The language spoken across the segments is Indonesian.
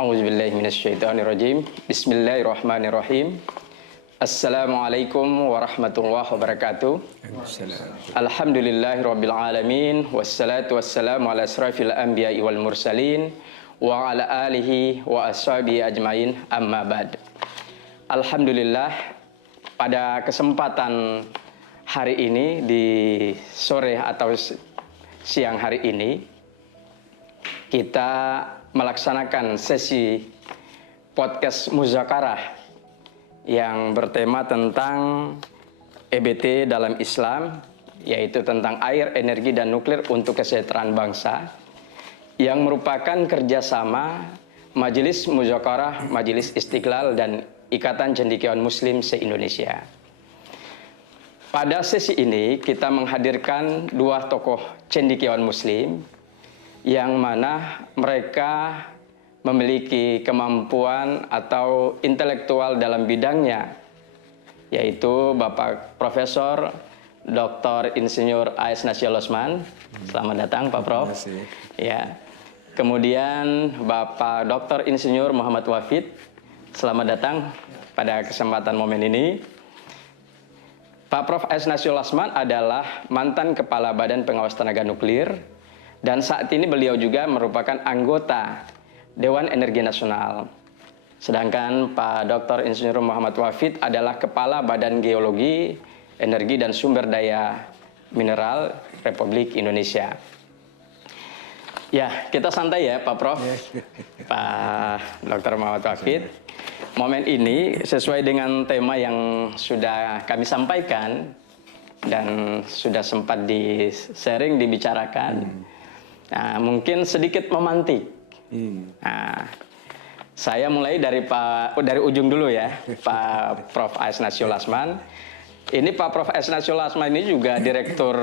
A'udzubillahi minasyaitonirrajim. Bismillahirrahmanirrahim. Assalamualaikum warahmatullahi wabarakatuh. Alhamdulillahirabbil alamin wassalatu wassalamu ala asrafil anbiya'i wal mursalin wa ala alihi wa ashabihi ajmain, amma ba'd. Alhamdulillah, pada kesempatan hari ini di sore atau siang hari ini kita melaksanakan sesi podcast muzakarah yang bertema tentang EBT dalam Islam, yaitu tentang air, energi, dan nuklir untuk kesejahteraan bangsa, yang merupakan kerjasama Majelis Muzakarah, Majelis Istiqlal, dan Ikatan Cendekiawan Muslim se-Indonesia. Pada sesi ini kita menghadirkan dua tokoh cendekiawan Muslim yang mana mereka memiliki kemampuan atau intelektual dalam bidangnya, yaitu Bapak Profesor Dr. Insinyur A.S. Nasyol Osman. Selamat datang Pak Prof. Terima kasih. Ya. Kemudian Bapak Dr. Insinyur Muhammad Wafid. Selamat datang pada kesempatan momen ini. Pak Prof. A.S. Nasyol Osman adalah mantan Kepala Badan Pengawas Tenaga Nuklir, dan saat ini beliau juga merupakan anggota Dewan Energi Nasional. Sedangkan Pak Dr. Insinyur Muhammad Wafid adalah Kepala Badan Geologi, Energi, dan Sumber Daya Mineral Republik Indonesia. Ya, kita santai ya Pak Prof. Pak Dr. Muhammad Wafid. Momen ini sesuai dengan tema yang sudah kami sampaikan dan sudah sempat di-sharing, dibicarakan. Nah, mungkin sedikit memantik. Nah, saya mulai dari ujung dulu ya, Pak Prof. A.S. Nasyol Osman. Ini Pak Prof. A.S. Nasyol Osman ini juga Direktur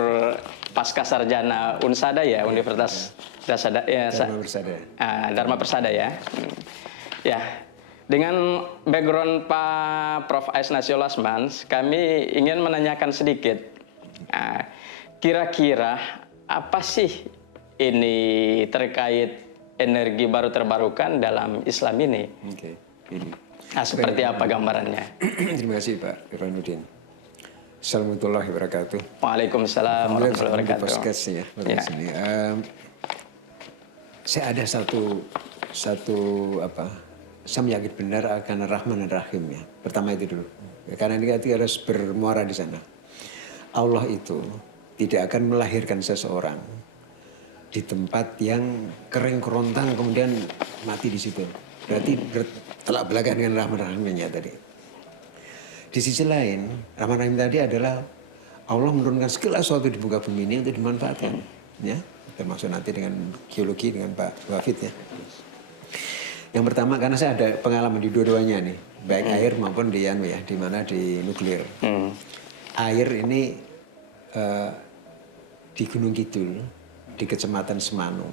Pascasarjana Unsada ya, Universitas Dharma Persada ya. Ya, dengan background Pak Prof. A.S. Nasyol Osman, kami ingin menanyakan sedikit. Kira-kira apa sih ini terkait energi baru terbarukan dalam Islam ini? Oke. Nah, seperti apa gambarannya? Terima kasih Pak Irwanuddin. Assalamualaikum warahmatullahi wabarakatuh. Waalaikumsalam warahmatullahi wabarakatuh. Ya. Saya ada satu saya yakin benar akan Rahman dan Rahim ya. Pertama itu dulu. Karena ini harus bermuara di sana. Allah itu tidak akan melahirkan seseorang di tempat yang kering kerontang kemudian mati di situ. Berarti bertolak belakang dengan Rahman Rahimnya tadi. Di sisi lain, Rahman Rahim tadi adalah Allah menurunkan segala sesuatu di muka bumi ini untuk dimanfaatkan, ya. Termasuk nanti dengan geologi dengan Pak Wafid ya. Yang pertama karena saya ada pengalaman di dua-duanya nih, baik air maupun di mana di nuklir. Air ini di Gunung Kidul, di Kecamatan Semanung,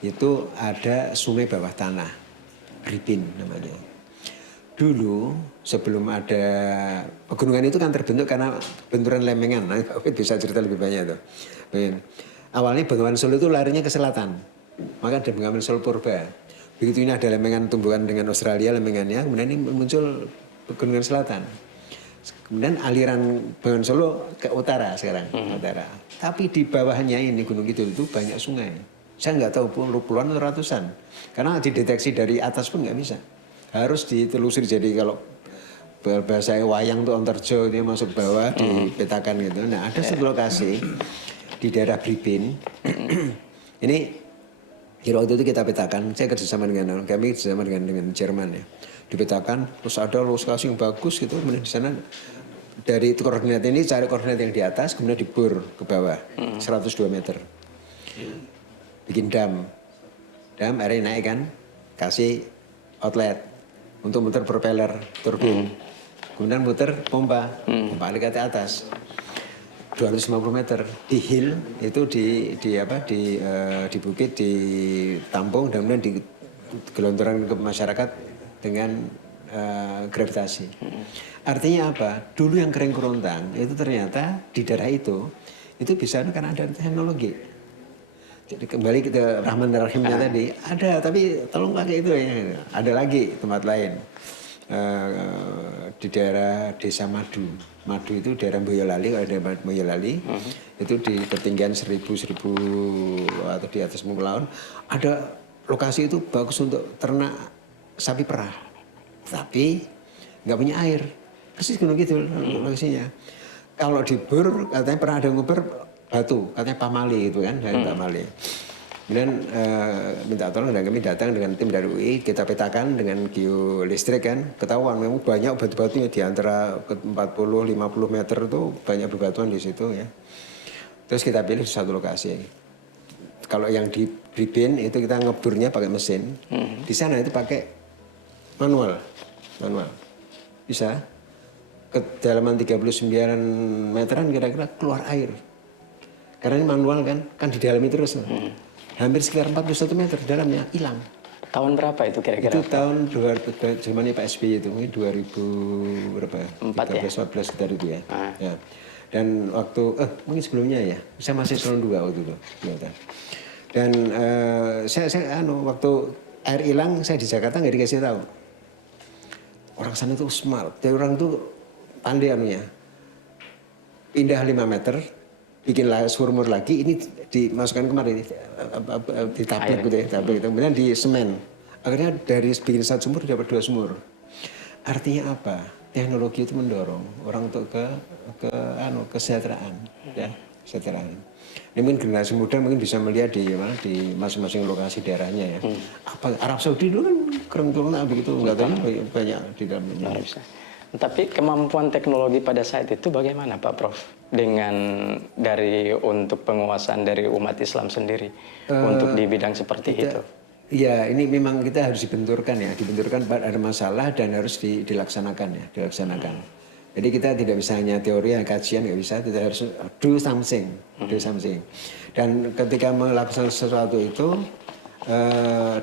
itu ada sungai bawah tanah, Ripin namanya. Dulu sebelum ada pegunungan itu kan terbentuk karena benturan lempengan. Nah, Pak Wid bisa cerita lebih banyak tuh. Awalnya Bengawan Solo itu larinya ke selatan, maka ada Bengawan Solo Purba. Begitu ini ada lempengan tumbuhan dengan Australia lempengannya, kemudian ini muncul pegunungan selatan. Kemudian aliran Bengawan Solo ke utara sekarang, utara. Tapi di bawahnya ini Gunung Kidul itu banyak sungai. Saya nggak tahu puluhan atau ratusan. Karena dideteksi dari atas pun nggak bisa. Harus ditelusuri. Jadi kalau bahasa wayang tuh Onterjo dia masuk bawah dipetakan gitu. Nah ada satu lokasi di daerah Bripin. Ini waktu itu kita petakan. Saya kerjasama dengan kami kerjasama dengan Jerman ya. Dipetakan terus ada lokasi yang bagus gitu. Kemudian di sana dari koordinat ini cari koordinat yang di atas kemudian dibor ke bawah 102 meter. Bikin dam airnya naik kan, kasih outlet untuk muter propeller turbin, kemudian muter pompa balik ke atas 250 meter di hill itu di bukit ditampung dan kemudian digelontorkan ke masyarakat dengan gravitasi. Artinya apa? Dulu yang kering kerontang itu ternyata di daerah itu bisa karena ada teknologi. Jadi kembali ke Rahman dan Rahimnya tadi, ada, tapi tolong pakai itu ya. Ada lagi tempat lain. Di daerah Desa Madu. Madu itu daerah Boyolali, kalau daerah Boyolali, itu di ketinggian 1000 atau di atas muka laut. Ada lokasi itu bagus untuk ternak sapi perah. Tapi nggak punya air. Persis gunung gitu lokasinya. Kalau di Bur, katanya pernah ada ngubur batu, katanya Pamali itu kan, dari Pamali. Kemudian minta tolong dan kami datang dengan tim dari UI, kita petakan dengan geolistrik kan, ketahuan memang banyak batu-batunya di antara 40-50 meter itu banyak bebatuan di situ ya. Terus kita pilih satu lokasi. Kalau yang di Bribin itu kita ngeburnya pakai mesin, di sana itu pakai manual, bisa kedalaman 39 meteran kira-kira keluar air. Karena ini manual kan didalami terus. Hampir sekitar 41 meter dalamnya hilang. Tahun berapa itu kira-kira? Itu tahun 2000, zamannya Pak SBY itu, mungkin 2000 berapa? 4 ya? 14 sekitar itu ya. Ya. Dan waktu, mungkin sebelumnya ya, saya masih eselon 2 waktu itu. Dan saya waktu air hilang, saya di Jakarta nggak dikasih tahu. Orang sana tuh smart, jadi orang tuh pandai anunya. Pindah 5 meter, bikin sumur lagi, ini dimasukkan kemari, di tablet gitu ya, tablet, kemudian di semen. Akhirnya dari bikin 1 sumur dapat 2 sumur. Artinya apa? Teknologi itu mendorong orang untuk ke kesejahteraan, ya, kesejahteraan. Ini mungkin generasi muda mungkin bisa melihat di masing-masing lokasi daerahnya ya. Apa Arab Saudi dulu kan keren-keren begitu, nggak tahu banyak di dalamnya. Tapi kemampuan teknologi pada saat itu bagaimana Pak Prof? Dengan untuk penguasaan dari umat Islam sendiri untuk di bidang seperti itu? Iya, ini memang kita harus dibenturkan ya, ada masalah dan harus dilaksanakan ya, Jadi kita tidak bisa hanya teori, kajian nggak bisa, kita harus do something. Dan ketika melakukan sesuatu itu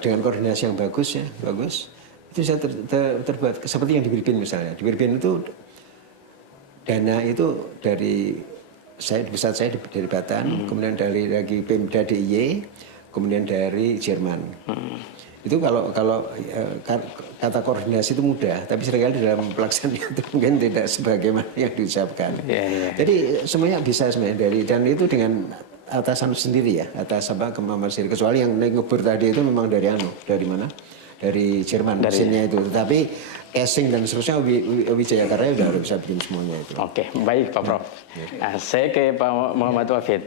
dengan koordinasi yang bagus, itu bisa terbuat seperti yang di Bribin misalnya. Di Bribin itu dana itu dari pusat saya dari Batan, kemudian dari lagi Pemda DIY, kemudian dari Jerman. Itu kalau kata koordinasi itu mudah, tapi seringkali dalam pelaksanaan itu mungkin tidak sebagaimana yang diucapkan. Jadi semuanya bisa sebenarnya dan itu dengan atasan sendiri ya, atas kemampuan sendiri. Kecuali yang ngebur tadi itu memang dari mana? Dari Jerman mesinnya itu. Tetapi casing dan seterusnya Wijaya Karya udah bisa bikin semuanya itu. Oke, baik Pak Prof. Nah, saya ke Pak Muhammad Wafid.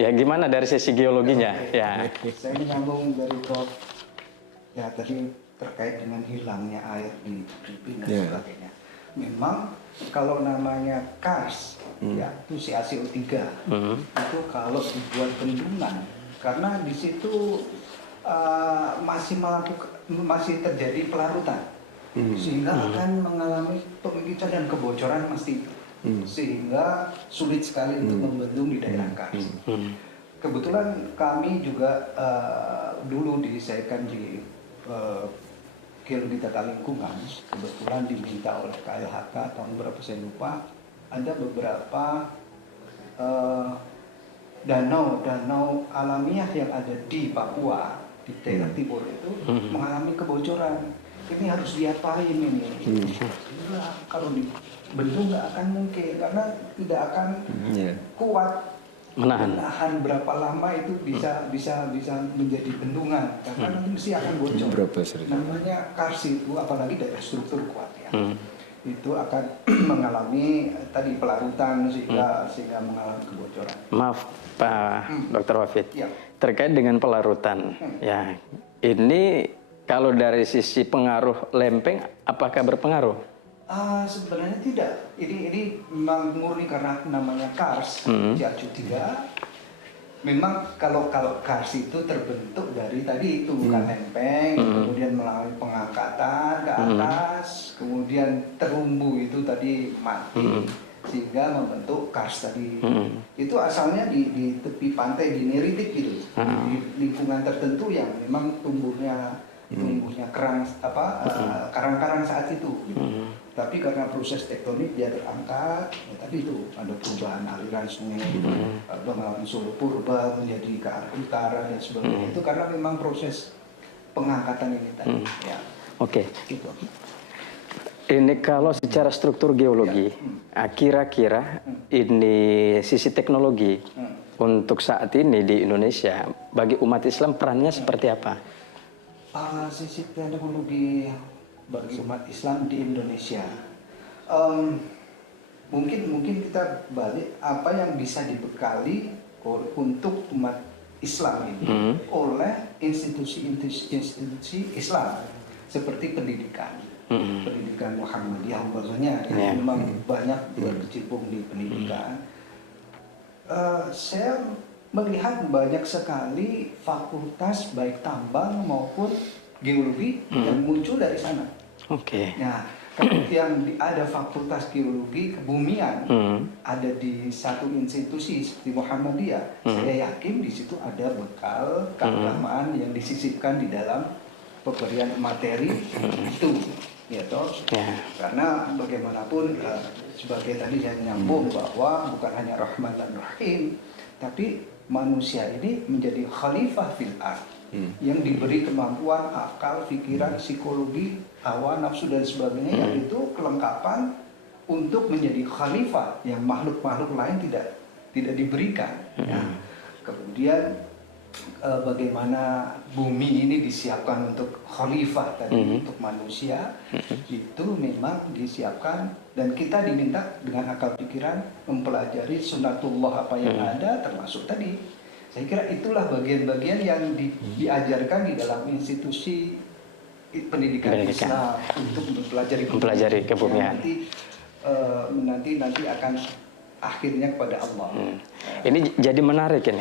Ya gimana dari sisi geologinya? Ya. Saya menyambung dari Prof. Ya tadi terkait dengan hilangnya air di Bribin dan sebagainya. Memang kalau namanya kars, ya itu CaCO3 itu kalau dibuat bendungan, karena di situ masih terjadi pelarutan, sehingga akan mengalami pengikican dan kebocoran pasti, sehingga sulit sekali untuk membendung di daerah kars. Kebetulan kami juga dulu didesainkan di Geologi Tata Lingkungan, kebetulan diminta oleh KLHK tahun berapa saya lupa, ada beberapa danau alamiah yang ada di Papua, di daerah timur itu mengalami kebocoran. Ini harus diapain ini? Kalau dibendung nggak akan mungkin, karena tidak akan kuat menahan berapa lama itu bisa menjadi bendungan, karena nanti mesti akan bocor. Namanya kars itu, apalagi daerah struktur kuat ya, itu akan mengalami tadi pelarutan sehingga mengalami kebocoran. Maaf Pak Dr. Wafid, terkait dengan pelarutan, ya ini kalau dari sisi pengaruh lempeng, apakah berpengaruh? Sebenarnya tidak. Ini memang murni karena namanya kars, CaCO3. Memang kalau kars itu terbentuk dari tadi itu bukan lempeng, kemudian melalui pengangkatan ke atas, kemudian terumbu itu tadi mati, sehingga membentuk kars tadi. Itu asalnya di tepi pantai di neritik gitu, di lingkungan tertentu yang memang tumbuhnya karang-karang saat itu. Gitu. Tapi karena proses tektonik dia terangkat, ya, tapi itu ada perubahan aliran sungai, mengalami Solo Purba menjadi ke arah utara dan sebagainya. Itu karena memang proses pengangkatan ini tadi. Ya. Oke. Gitu. Ini kalau secara struktur geologi, kira-kira ini sisi teknologi untuk saat ini di Indonesia bagi umat Islam perannya seperti apa? Sisi teknologi bagi umat Islam di Indonesia, mungkin kita balik apa yang bisa dibekali untuk umat Islam ini oleh institusi Islam seperti pendidikan. Pendidikan Muhammadiyah umpamanya yang memang banyak berkecimpung di pendidikan. Saya melihat banyak sekali fakultas baik tambang maupun geologi yang muncul dari sana. Oke. Nah, kalau yang ada fakultas geologi kebumian ada di satu institusi seperti Muhammadiyah, saya yakin di situ ada bekal keagamaan yang disisipkan di dalam pemberian materi itu. Ya toh, karena bagaimanapun sebagai tadi saya nyambung bahwa bukan hanya Rahman dan Rahim, tapi manusia ini menjadi khalifah fil ard yang diberi kemampuan akal, pikiran, psikologi, hawa, nafsu dan sebagainya, yang itu kelengkapan untuk menjadi khalifah yang makhluk-makhluk lain tidak diberikan. Nah, kemudian bagaimana bumi ini disiapkan untuk khalifah tadi, untuk manusia, itu memang disiapkan dan kita diminta dengan akal pikiran mempelajari sunatullah apa yang ada, termasuk tadi. Saya kira itulah bagian-bagian yang diajarkan di dalam institusi pendidikan Islam untuk mempelajari kebumian. Nanti akan akhirnya kepada Allah. Ini jadi menarik ini.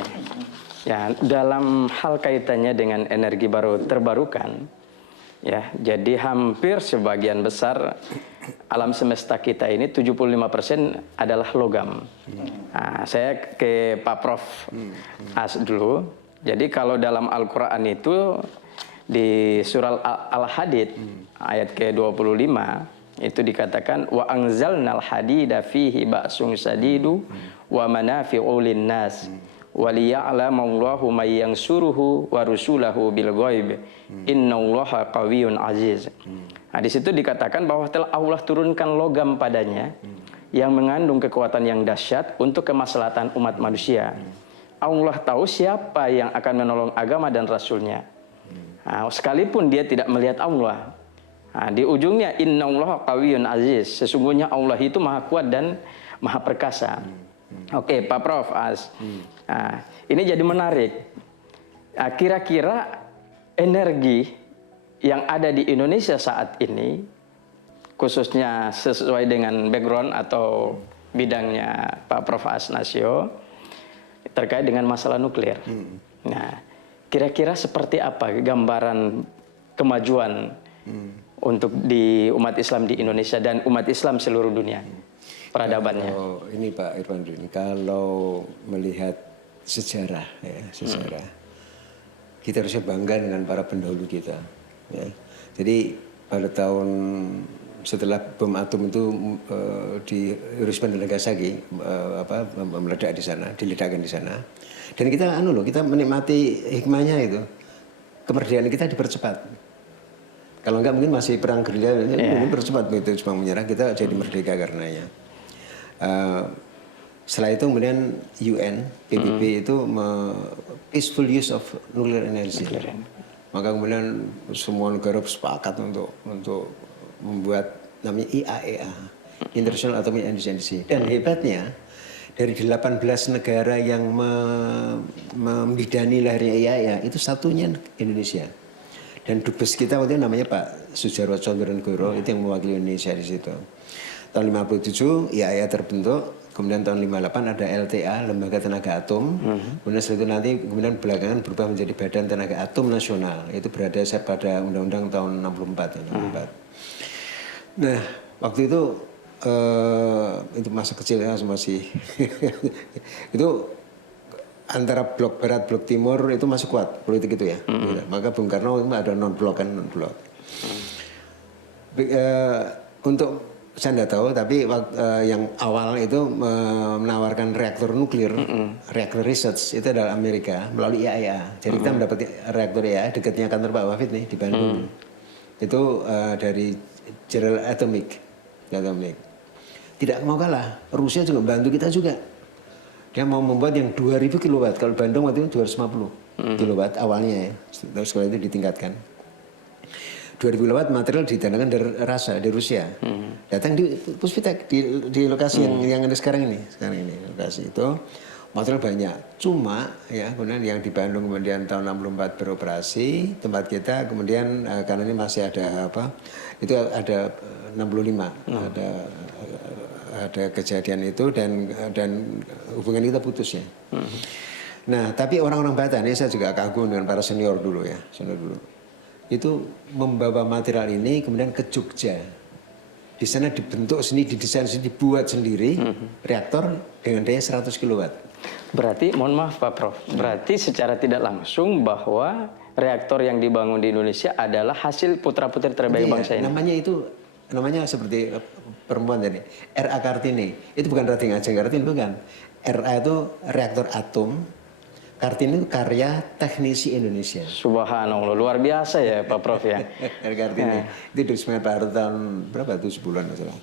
Ya, dalam hal kaitannya dengan energi baru terbarukan, ya, jadi hampir sebagian besar alam semesta kita ini 75% adalah logam. Nah, saya ke Pak Prof. As dulu. Jadi kalau dalam Al-Quran itu di surah Al-Hadid ayat ke-25 itu dikatakan wa anzalnal hadida fihi ba'sun sadidu wa manafi'u lin-nas waliya'lamallahu may yansuruhu wa rusulahu bil ghaib innallaha qawiyyun aziz. Nah, di situ dikatakan bahwa telah Allah turunkan logam padanya yang mengandung kekuatan yang dahsyat untuk kemaslahatan umat manusia. Allah tahu siapa yang akan menolong agama dan rasulnya. Nah, sekalipun dia tidak melihat Allah. Nah, di ujungnya innallaha qawiyyun aziz. Sesungguhnya Allah itu maha kuat dan maha perkasa. Oke, Pak Prof. As. Nah, ini jadi menarik. Nah, kira-kira energi yang ada di Indonesia saat ini, khususnya sesuai dengan background atau bidangnya Pak Prof. Asnasio, terkait dengan masalah nuklir. Nah, kira-kira seperti apa gambaran kemajuan untuk di umat Islam di Indonesia dan umat Islam seluruh dunia? Peradabannya. Ini Pak Irwan, kalau melihat sejarah, kita harusnya bangga dengan para pendahulu kita. Ya. Jadi pada tahun setelah bom atom itu di Hiroshima dan Nagasaki meledak di sana, diledakkan di sana, dan kita kita menikmati hikmahnya itu, kemerdekaan kita dipercepat. Kalau enggak mungkin masih perang gerilya, mungkin percepat begitu Jepang menyerah, kita jadi merdeka karenanya. Setelah itu kemudian UN, PBB itu peaceful use of nuclear energy. Maka kemudian semua negara sepakat untuk membuat namanya IAEA, International Atomic Energy Agency. Dan hebatnya dari 18 negara yang membidani lahirnya IAEA itu satunya Indonesia. Dan dubes kita waktu itu namanya Pak Sujarwo Condronegoro, itu yang mewakili Indonesia di situ. Tahun 57 IAEA terbentuk, kemudian tahun 58 ada LTA, Lembaga Tenaga Atom. Kemudian setelah itu nanti kemudian belakangan berubah menjadi Badan Tenaga Atom Nasional. Itu berada pada Undang-Undang tahun 64. Nah, waktu itu masa kecil ya, masih itu antara blok barat, blok timur itu masih kuat politik itu ya. Maka Bung Karno itu ada non-blok kan, non-blok. Untuk saya tidak tahu, tapi yang awal itu menawarkan reaktor nuklir, reaktor research itu adalah Amerika melalui IAEA. Jadi kita mendapat reaktor IAEA dekatnya kantor Pak Wafid nih di Bandung. Itu dari General Atomic. Tidak mau kalah, Rusia juga bantu kita juga. Dia mau membuat yang 2000 kW, kalau Bandung waktu itu 250 kW awalnya ya, terus setelah itu ditingkatkan. 2000 kW material didatangkan dari Rusia. Datang di Puspitek di lokasi yang ada sekarang ini lokasi itu material banyak. Cuma ya kemudian yang di Bandung kemudian tahun 64 beroperasi tempat kita, kemudian karena ini masih ada itu ada 65 ada kejadian itu dan hubungan kita putus ya. Nah tapi orang-orang Batam ini saya juga kagum dengan para senior dulu. Itu membawa material ini kemudian ke Jogja. Di sana dibentuk sendiri, didesain sendiri, dibuat sendiri reaktor dengan daya 100 kW. Berarti, mohon maaf Pak Prof, berarti secara tidak langsung bahwa reaktor yang dibangun di Indonesia adalah hasil putra-putri terbaik bangsa ini. Namanya seperti perempuan tadi, R.A. Kartini. Itu bukan Raden Ajeng Kartini, bukan. R.A. itu reaktor atom, Kartini itu karya teknisi Indonesia. Subhanallah, luar biasa ya Pak Prof ya. R. Kartini. Itu dari Pak Harto tahun berapa? 7 bulan masalah.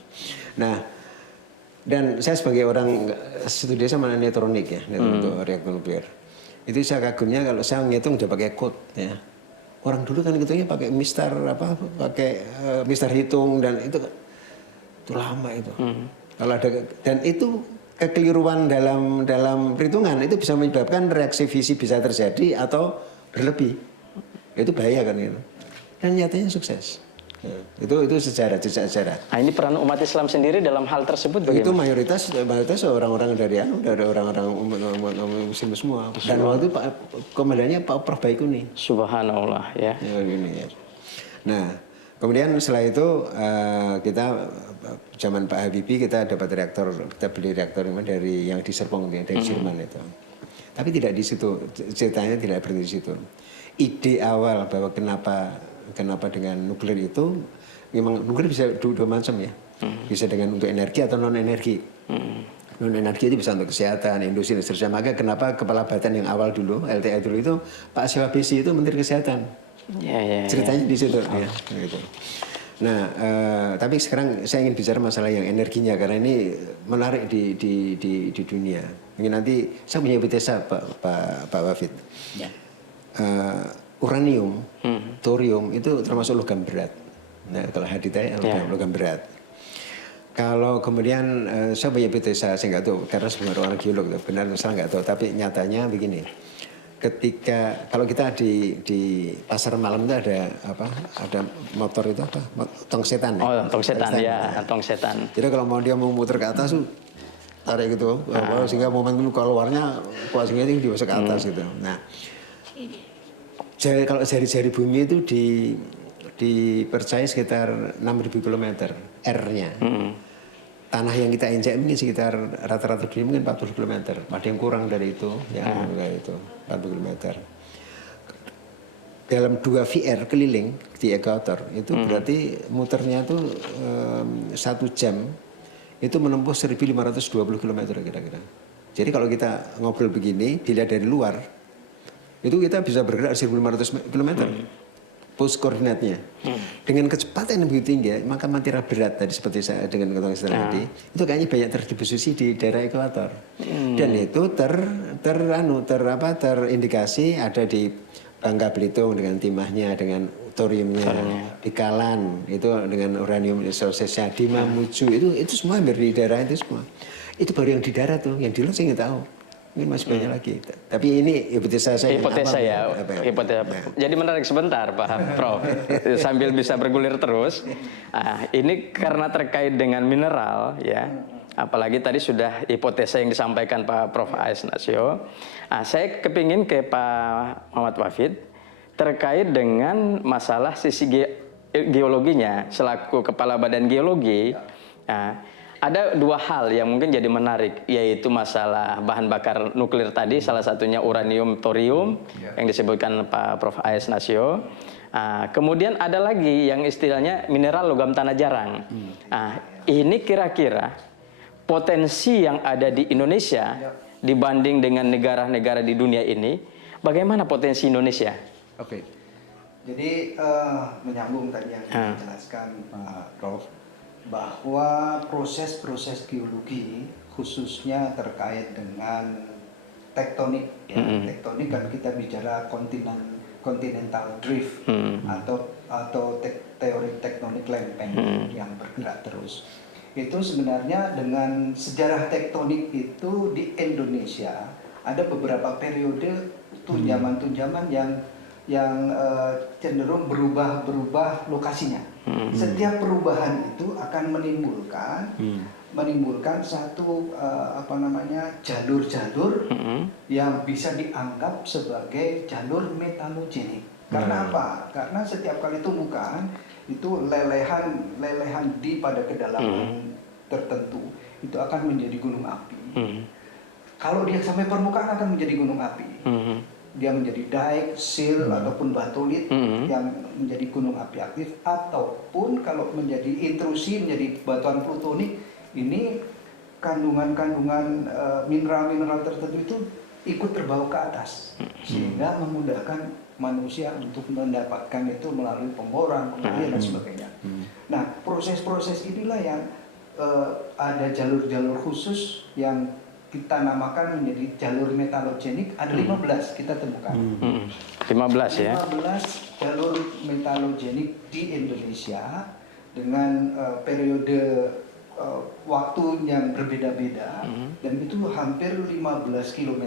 Nah, dan saya sebagai orang studi sama neutronik ya, untuk reaktor nuklir. Itu saya kagumnya kalau saya ngitung udah pakai code ya. Orang dulu kan hitungnya pakai mistar mistar hitung dan itu lama itu. Kalau ada dan itu kekeliruan dalam perhitungan itu bisa menyebabkan reaksi fisi bisa terjadi atau berlebih. Itu bahaya kan itu. Dan nyatanya sukses. Itu jejak sejarah. Nah, ini peran umat Islam sendiri dalam hal tersebut bagaimana? Itu mayoritas orang-orang dari orang-orang muslim semua. Dan waktu itu komandannya Pak Prof Baikuni. Subhanallah ya. Nah, kemudian setelah itu kita zaman Pak Habibie kita dapat reaktor, kita beli reaktor dari yang di Serpong dari Jerman itu. Tapi tidak di situ, ceritanya tidak berhenti di situ. Ide awal bahwa kenapa dengan nuklir itu, memang nuklir bisa dua macam ya. Bisa dengan untuk energi atau non energi. Non energi itu bisa untuk kesehatan, industri dan seterusnya. Maka kenapa kepala Badan yang awal dulu, LTI dulu itu Pak Syawabisi itu Menteri Kesehatan. Ceritanya di situ. Ya, gitu. Nah, tapi sekarang saya ingin bicara masalah yang energinya karena ini menarik di dunia. Mungkin nanti saya punya hipotesa Pak Wafid. Ya. Uranium, thorium itu termasuk logam berat. Nah, kalau haditanya logam berat. Kalau kemudian saya punya hipotesa, saya nggak tahu karena sebenarnya orang geolog, benar atau salah nggak tahu. Tapi nyatanya begini, ketika kalau kita di pasar malam itu ada motor itu tongsetan. Oh, tongsetan ya, tongsetan. Jadi kalau dia mau muter ke atas tuh tarik gitu, sehingga momentum keluarnya kuasinya itu dimasuk ke atas gitu. Nah, kalau jari-jari bumi itu dipercaya sekitar 6.000 km R-nya. Tanah yang kita injak ini sekitar rata-rata dunia mungkin 40 km. Ada yang kurang dari itu, itu 40 km. Dalam 2 VR keliling di ekuator itu berarti muternya itu 1 jam itu menempuh 1.520 km kira-kira. Jadi kalau kita ngobrol begini, dilihat dari luar, itu kita bisa bergerak 1.500 km. Pos koordinatnya dengan kecepatan yang begitu tinggi, maka material berat tadi seperti saya dengan ketahuan tadi itu kayaknya banyak terdistribusi di daerah ekuator dan itu terindikasi ada di Bangka Belitung dengan timahnya, dengan thoriumnya, di Kalan itu dengan uranium resourcesnya, di Mamuju itu semua hampir di daerah itu semua. Itu baru yang di darat tuh, yang di luar saya nggak tahu. Mungkin masih banyak lagi. Tapi ini hipotesa saya. Hipotesa ya. Hipotesa. Jadi menarik sebentar Pak Prof. Sambil bisa bergulir terus. Nah, ini karena terkait dengan mineral ya. Apalagi tadi sudah hipotesa yang disampaikan Pak Prof A.S. Nasio. Nah, saya kepingin ke Pak Muhammad Wafid terkait dengan masalah sisi geologinya selaku Kepala Badan Geologi. Nah, ada 2 hal yang mungkin jadi menarik, yaitu masalah bahan bakar nuklir tadi, salah satunya uranium, thorium, yang disebutkan Pak Prof A.S. Nasio. Kemudian ada lagi yang istilahnya mineral logam tanah jarang. Ini kira-kira potensi yang ada di Indonesia dibanding dengan negara-negara di dunia ini, bagaimana potensi Indonesia? Oke. Jadi menyambung tadi yang dijelaskan Pak Prof, bahwa proses-proses geologi khususnya terkait dengan tektonik, ya. Tektonik kan kita bicara continental drift atau teori tektonik lempeng yang bergerak terus. Itu sebenarnya dengan sejarah tektonik itu di Indonesia ada beberapa periode tunjaman-tunjaman yang cenderung berubah lokasinya. Setiap perubahan itu akan menimbulkan satu jalur-jalur yang bisa dianggap sebagai jalur metalogenik. Karena apa? Karena setiap kali tumbukan itu lelehan pada kedalaman tertentu itu akan menjadi gunung api. Kalau dia sampai permukaan akan menjadi gunung api. Dia menjadi dike, seal ataupun batolit yang menjadi gunung api aktif, ataupun kalau menjadi intrusi menjadi batuan plutonik, ini kandungan-kandungan mineral-mineral tertentu itu ikut terbawa ke atas sehingga memudahkan manusia untuk mendapatkan itu melalui pemboran, penggalian dan sebagainya. Nah, proses-proses inilah yang ada jalur-jalur khusus yang kita namakan menjadi jalur metalogenik. Ada 15 kita temukan. 15 ya. 15 jalur metalogenik di Indonesia dengan periode waktu yang berbeda-beda dan itu hampir 15 km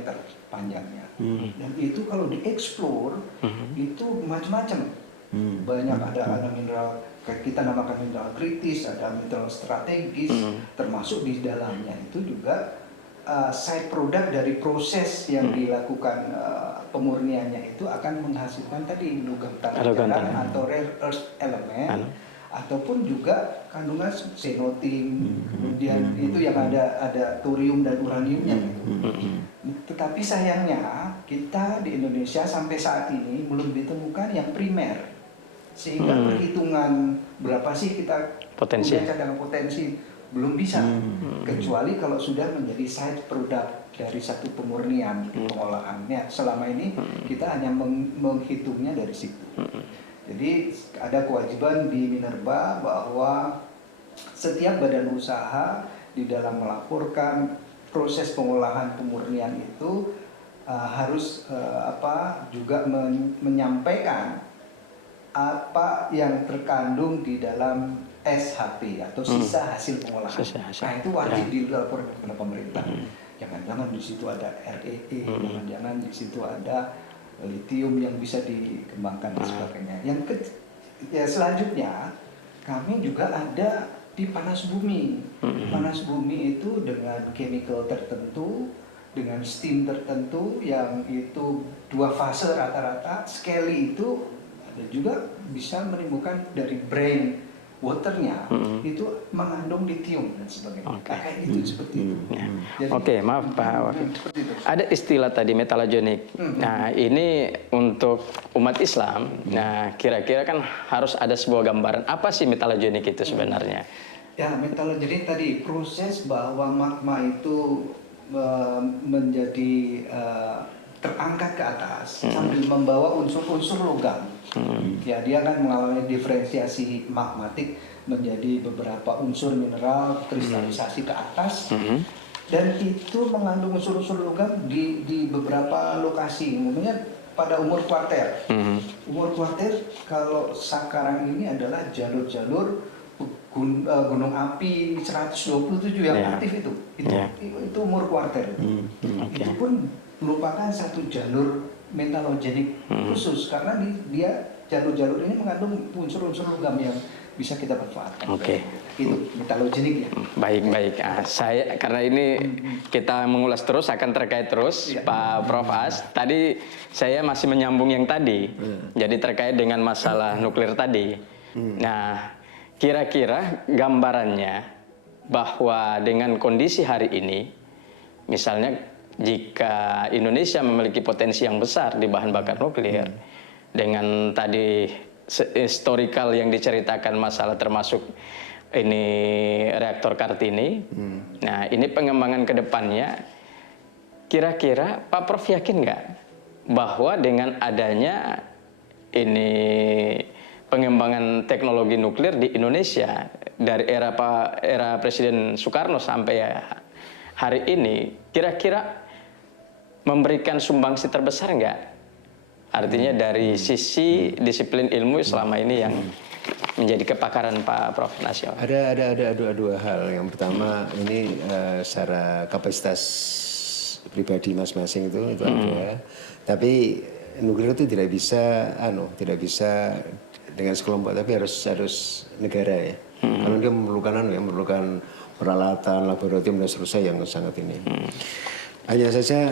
panjangnya. Dan itu kalau dieksplor itu macam-macam. Banyak ada mineral kita namakan mineral kritis, ada mineral strategis, termasuk di dalamnya itu juga side product dari proses yang dilakukan pemurniannya itu akan menghasilkan tadi logam tanah jarang atau rare earth element, ataupun juga kandungan xenotin, kemudian itu yang ada thorium dan uraniumnya gitu. Tetapi sayangnya kita di Indonesia sampai saat ini belum ditemukan yang primer, sehingga perhitungan berapa sih kita potensi cadangan potensi belum bisa, kecuali kalau sudah menjadi side product dari satu pemurnian pengolahannya. Selama ini kita hanya menghitungnya dari situ. Jadi ada kewajiban di Minerba bahwa setiap badan usaha di dalam melaporkan proses pengolahan pemurnian itu harus juga menyampaikan apa yang terkandung di dalam SHP atau sisa hasil pengolahan. Nah, itu wajib dilaporkan kepada pemerintah. Jangan-jangan di situ ada REE, jangan-jangan di situ ada litium yang bisa dikembangkan dan sebagainya. Selanjutnya kami juga ada di panas bumi. Panas bumi itu dengan chemical tertentu, dengan steam tertentu yang itu 2 fase rata-rata, sekali itu ada juga bisa menimbulkan dari brain waternya itu mengandung lithium dan sebagainya. Kayak itu seperti itu. Oke, maaf Pak Wafid. Ada istilah tadi metalogenik. Nah, ini untuk umat Islam. Nah, kira-kira kan harus ada sebuah gambaran apa sih metalogenik itu sebenarnya? Ya, metalogenik tadi proses bahwa magma itu menjadi terangkat ke atas sambil membawa unsur-unsur logam. Ya, dia akan mengalami diferensiasi magmatik menjadi beberapa unsur mineral kristalisasi ke atas, dan itu mengandung unsur-unsur logam di beberapa lokasi. Umumnya pada umur kuarter. Umur kuarter kalau sekarang ini adalah jalur-jalur gunung api 127 yang aktif itu umur kuarter. Itu pun merupakan satu jalur metalogenik khusus karena dia jalur-jalur ini mengandung unsur-unsur logam yang bisa kita manfaatkan. Itu metalogenik ya. Baik. Saya karena ini kita mengulas terus akan terkait terus Pak Prof As. Tadi saya masih menyambung yang tadi. Jadi terkait dengan masalah nuklir tadi. Nah, kira-kira gambarannya bahwa dengan kondisi hari ini, misalnya jika Indonesia memiliki potensi yang besar di bahan bakar nuklir, dengan tadi historikal yang diceritakan masalah termasuk ini reaktor Kartini. Nah, ini pengembangan ke depannya, kira-kira Pak Prof yakin nggak bahwa dengan adanya ini pengembangan teknologi nuklir di Indonesia dari era Presiden Soekarno sampai hari ini, kira-kira memberikan sumbangsi terbesar nggak? Artinya dari sisi disiplin ilmu selama ini yang menjadi kepakaran Pak Prof Nasio. Ada dua hal. Yang pertama ini secara kapasitas pribadi masing-masing itu ada. Tapi nuklir itu tidak bisa dengan sekelompok, tapi harus negara ya. Kalau dia memerlukan peralatan laboratorium dan seterusnya yang sangat ini. Hanya saja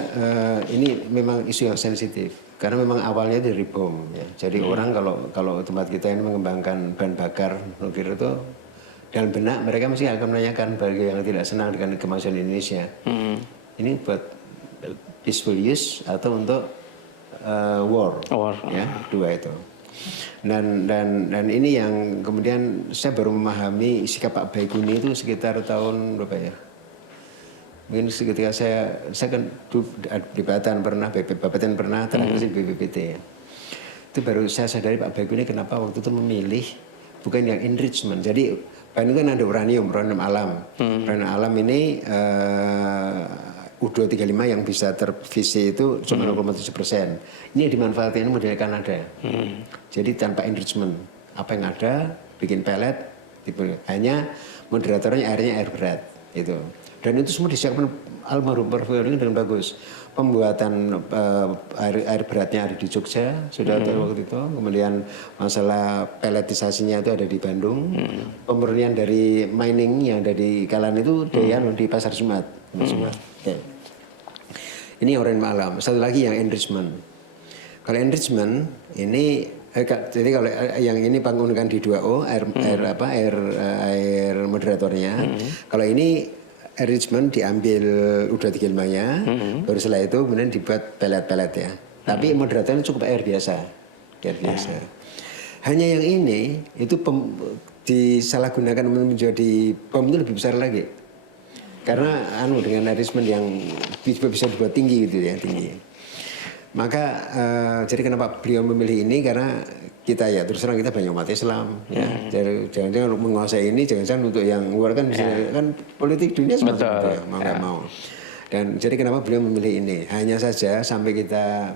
ini memang isu yang sensitif karena memang awalnya dari bom ya. Jadi orang kalau tempat kita ini mengembangkan bahan bakar nuklir itu dalam benak mereka mesti akan menanyakan bagi yang tidak senang dengan kemajuan Indonesia. Ini buat peaceful use atau untuk war. Ya, dua itu. Dan ini yang kemudian saya baru memahami sikap Pak Baikuni itu sekitar tahun berapa ya? Mungkin ketika saya kan di Bapeten pernah, terakhir sih BPPT ya. Itu baru saya sadari Pak Baikuni kenapa waktu itu memilih bukan yang enrichment. Jadi bahan itu kan ada uranium alam. Uranium alam ini U235 yang bisa terfisi itu cuma 0,7%. Ini dimanfaatkan model Kanada. Jadi tanpa enrichment. Apa yang ada, bikin pellet, hanya moderatornya air berat. Itu. Dan itu semua disiapkan almarhum dengan bagus. Pembuatan air beratnya ada di Jogja, sudah ada waktu itu. Kemudian masalah pelletisasinya itu ada di Bandung. Pemurnian dari mining yang ada di Kalan itu di Pasar Jumat. Okay. Ini uranium alam. Satu lagi yang enrichment. Kalau enrichment ini jadi kalau yang ini penggunaan di 2O air moderatornya. Kalau ini enrichment diambil U235-nya, baru setelah itu kemudian dibuat pelet-pelet ya. Tapi moderatornya cukup air biasa. Hanya yang ini itu disalahgunakan menjadi bom itu lebih besar lagi. Karena dengan enrichment yang bisa dibuat tinggi gitu ya, tinggi. Maka jadi kenapa beliau memilih ini, karena kita ya terus terang kita banyak umat Islam ya. Jangan-jangan menguasai ini, jangan-jangan untuk yang luar kan politik dunia seperti itu ya, mau nggak mau. Dan jadi kenapa beliau memilih ini? Hanya saja sampai kita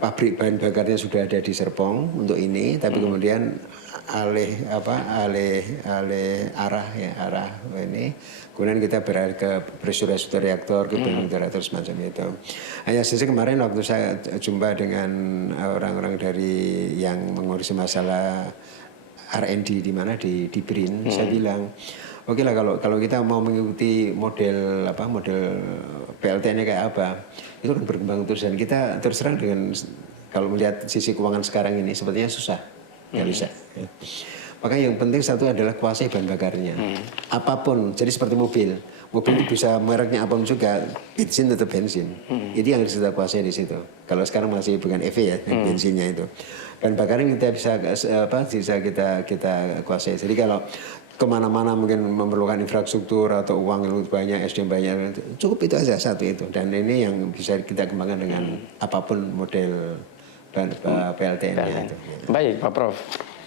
pabrik bahan bakarnya sudah ada di Serpong untuk ini, tapi kemudian alih arah ini, kemudian kita beralih ke pressurized reaktor, ke building reaktor semacam itu. Hanya saja kemarin waktu saya jumpa dengan orang-orang dari yang mengurusi masalah R&D di mana di BRIN, saya bilang, oke lah kalau kita mau mengikuti model PLTN-nya kayak apa, itu kan berkembang terus, dan kita terus terang dengan kalau melihat sisi keuangan sekarang ini sepertinya susah, nggak bisa. Ya. Maka yang penting satu adalah kuasai bahan bakarnya. Apapun, jadi seperti mobil itu bisa mereknya apapun juga, bensin tetap bensin. Itu yang harus kita kuasai di situ. Kalau sekarang masih bukan EV ya, bensinnya itu. Dan bakarnya kita bisa kita kuasai. Jadi kalau kemana-mana mungkin memerlukan infrastruktur atau uang yang banyak, SDM banyak, cukup itu aja satu itu. Dan ini yang bisa kita kembangkan dengan apapun model PLTN-nya itu. Baik Pak Prof,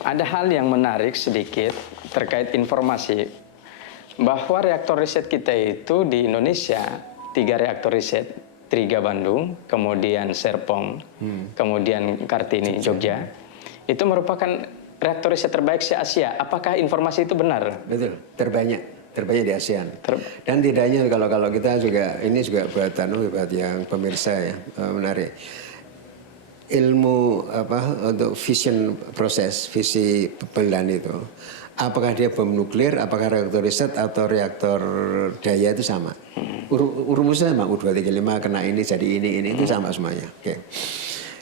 ada hal yang menarik sedikit terkait informasi bahwa reaktor riset kita itu di Indonesia 3 reaktor riset, Triga Bandung, kemudian Serpong, kemudian Kartini Jogja, itu merupakan reaktor riset terbaik se Asia. Apakah informasi itu benar? Betul, terbanyak di ASEAN. Dan tidak hanya kalau kita juga, ini juga buat yang pemirsa ya, menarik. Ilmu untuk fission proses, fisi pembelahan itu, apakah dia bom nuklir, apakah reaktor riset atau reaktor daya itu sama. Rumusnya sama, U235 kena ini jadi ini itu sama semuanya. Oke.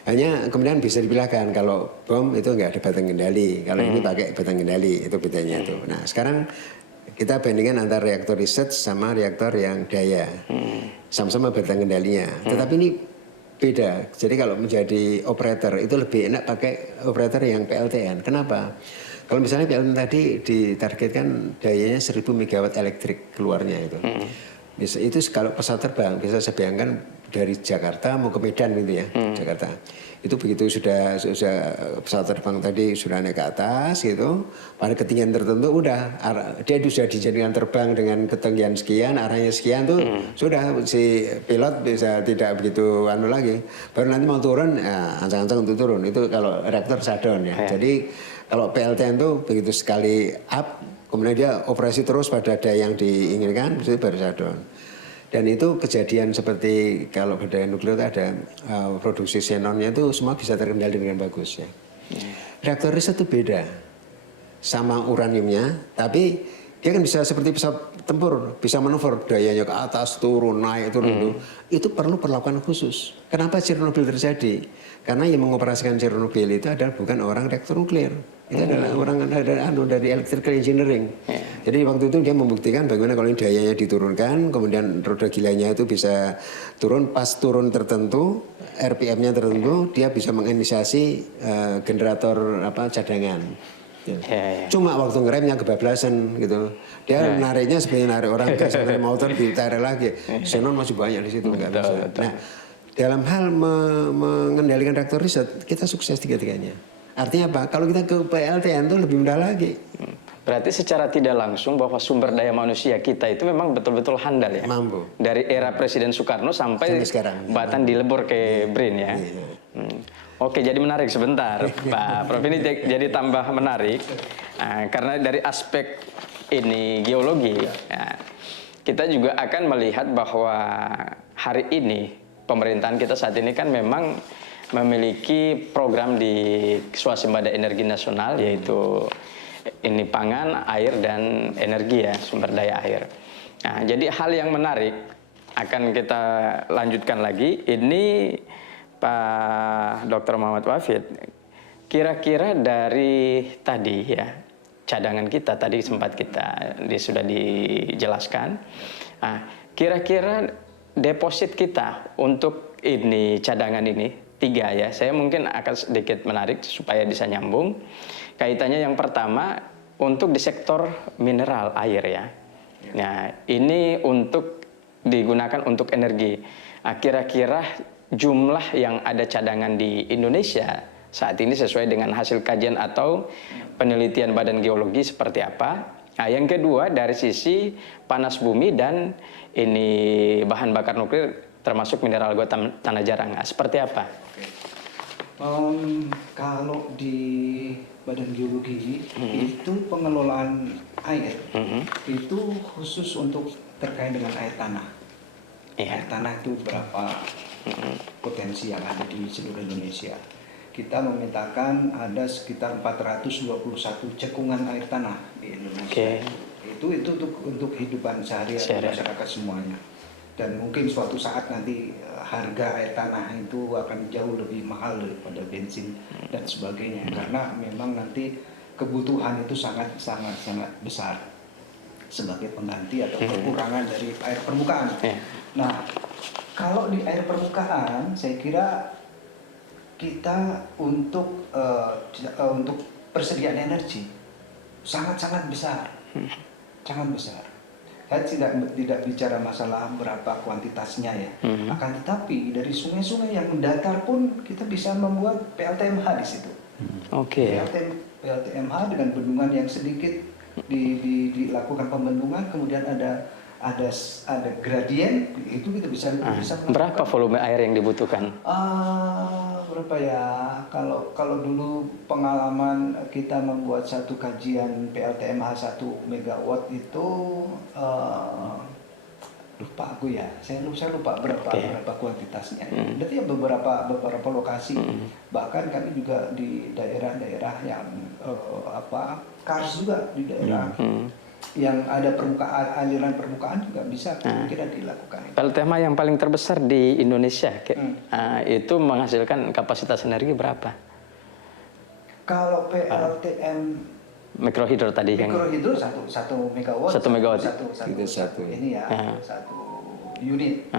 Hanya kemudian bisa dibilangkan kalau bom itu nggak ada batang kendali, kalau ini pakai batang kendali, itu bedanya itu. Nah sekarang kita bandingkan antara reaktor riset sama reaktor yang daya, sama-sama batang kendalinya. Tetapi ini beda. Jadi kalau menjadi operator itu lebih enak pakai operator yang PLTN. Kenapa? Kalau misalnya PLTN tadi ditargetkan dayanya 1000 megawatt elektrik keluarnya itu. Bisa itu kalau pesawat terbang bisa saya bayangkan dari Jakarta mau ke Medan gitu ya, Jakarta. Itu begitu sudah pesawat terbang tadi sudah naik ke atas gitu, pada ketinggian tertentu udah dia sudah dijadikan terbang dengan ketinggian sekian, arahnya sekian tuh sudah si pilot bisa tidak begitu anu lagi. Baru nanti mau turun, ancang-ancang untuk turun. Itu kalau reaktor shutdown ya. Jadi kalau PLTN tuh begitu sekali up, kemudian dia operasi terus pada daya yang diinginkan, itu baru shutdown. Dan itu kejadian seperti kalau berdaya nuklir itu ada produksi xenonnya itu semua bisa terkendali dengan bagus ya. Reaktor riset itu beda, sama uraniumnya, tapi dia kan bisa seperti pesawat tempur, bisa manuver dayanya ke atas, turun, naik, turun. Itu perlu perlakuan khusus. Kenapa Chernobyl terjadi? Karena yang mengoperasikan Chernobyl itu adalah bukan orang reaktor nuklir. Itu adalah orang dari electrical engineering. Jadi waktu itu dia membuktikan bagaimana kalau ini dayanya diturunkan, kemudian roda gilanya itu bisa turun, pas turun tertentu, RPM-nya tertentu, dia bisa menginisiasi generator cadangan. Cuma waktu ngeremnya kebablasan gitu. Dia nariknya sebenarnya narik orang gas motor ditarik lagi. Xenon masih banyak di situ nggak bisa. Nah, dalam hal mengendalikan reaktor riset kita sukses tiga-tiganya. Artinya apa? Kalau kita ke PLTN itu lebih mudah lagi. Berarti secara tidak langsung bahwa sumber daya manusia kita itu memang betul-betul handal ya. Mampu. Dari era Presiden Soekarno sampai sekarang, bahkan dilebur ke BRIN ya. Oke, jadi menarik sebentar, Pak Prof. Ini jadi tambah menarik karena dari aspek ini geologi, kita juga akan melihat bahwa hari ini pemerintahan kita saat ini kan memang memiliki program di swasembada energi nasional, yaitu ini pangan, air, dan energi ya, sumber daya air. Nah, jadi hal yang menarik akan kita lanjutkan lagi. Ini Pak Dr. Muhammad Wafid, kira-kira dari tadi ya, cadangan kita tadi sempat sudah dijelaskan. Nah, kira-kira deposit kita untuk ini cadangan ini 3 ya. Saya mungkin akan sedikit menarik supaya bisa nyambung. Kaitannya yang pertama untuk di sektor mineral air ya. Nah, ini untuk digunakan untuk energi. Nah, kira-kira jumlah yang ada cadangan di Indonesia saat ini sesuai dengan hasil kajian atau penelitian Badan Geologi seperti apa? Nah, yang kedua dari sisi panas bumi dan ini bahan bakar nuklir termasuk mineral tanah jarang. Nah, seperti apa? Kalau di Badan Geologi itu pengelolaan air itu khusus untuk terkait dengan air tanah. Air tanah itu berapa potensi yang ada di seluruh Indonesia. Kita memetakan ada sekitar 421 cekungan air tanah di Indonesia. Itu untuk kehidupan sehari-hari masyarakat semuanya. Dan mungkin suatu saat nanti harga air tanah itu akan jauh lebih mahal daripada bensin dan sebagainya, karena memang nanti kebutuhan itu sangat besar sebagai pengganti atau pengurangan dari air permukaan. Nah, kalau di air permukaan, saya kira kita untuk persediaan energi sangat besar, sangat besar. Saya tidak bicara masalah berapa kuantitasnya ya, akan tetapi dari sungai-sungai yang mendatar pun kita bisa membuat PLTMH di situ. PLTMH dengan bendungan yang sedikit dilakukan pembendungan, kemudian ada gradien, itu kita bisa berapa volume air yang dibutuhkan? Berapa ya? Kalau dulu pengalaman kita membuat satu kajian PLTMH 1 megawatt itu lupa aku ya. Saya lupa berapa kuantitasnya. Berarti ya beberapa lokasi. Bahkan kami juga di daerah-daerah yang kars juga di daerah yang ada aliran permukaan juga bisa kira-kira dilakukan. PLTMH yang paling terbesar di Indonesia itu menghasilkan kapasitas energi berapa? Kalau PLTM mikrohidro tadi mikrohidro 1 megawatt. 1 megawatt. Satu ini ya, satu unit.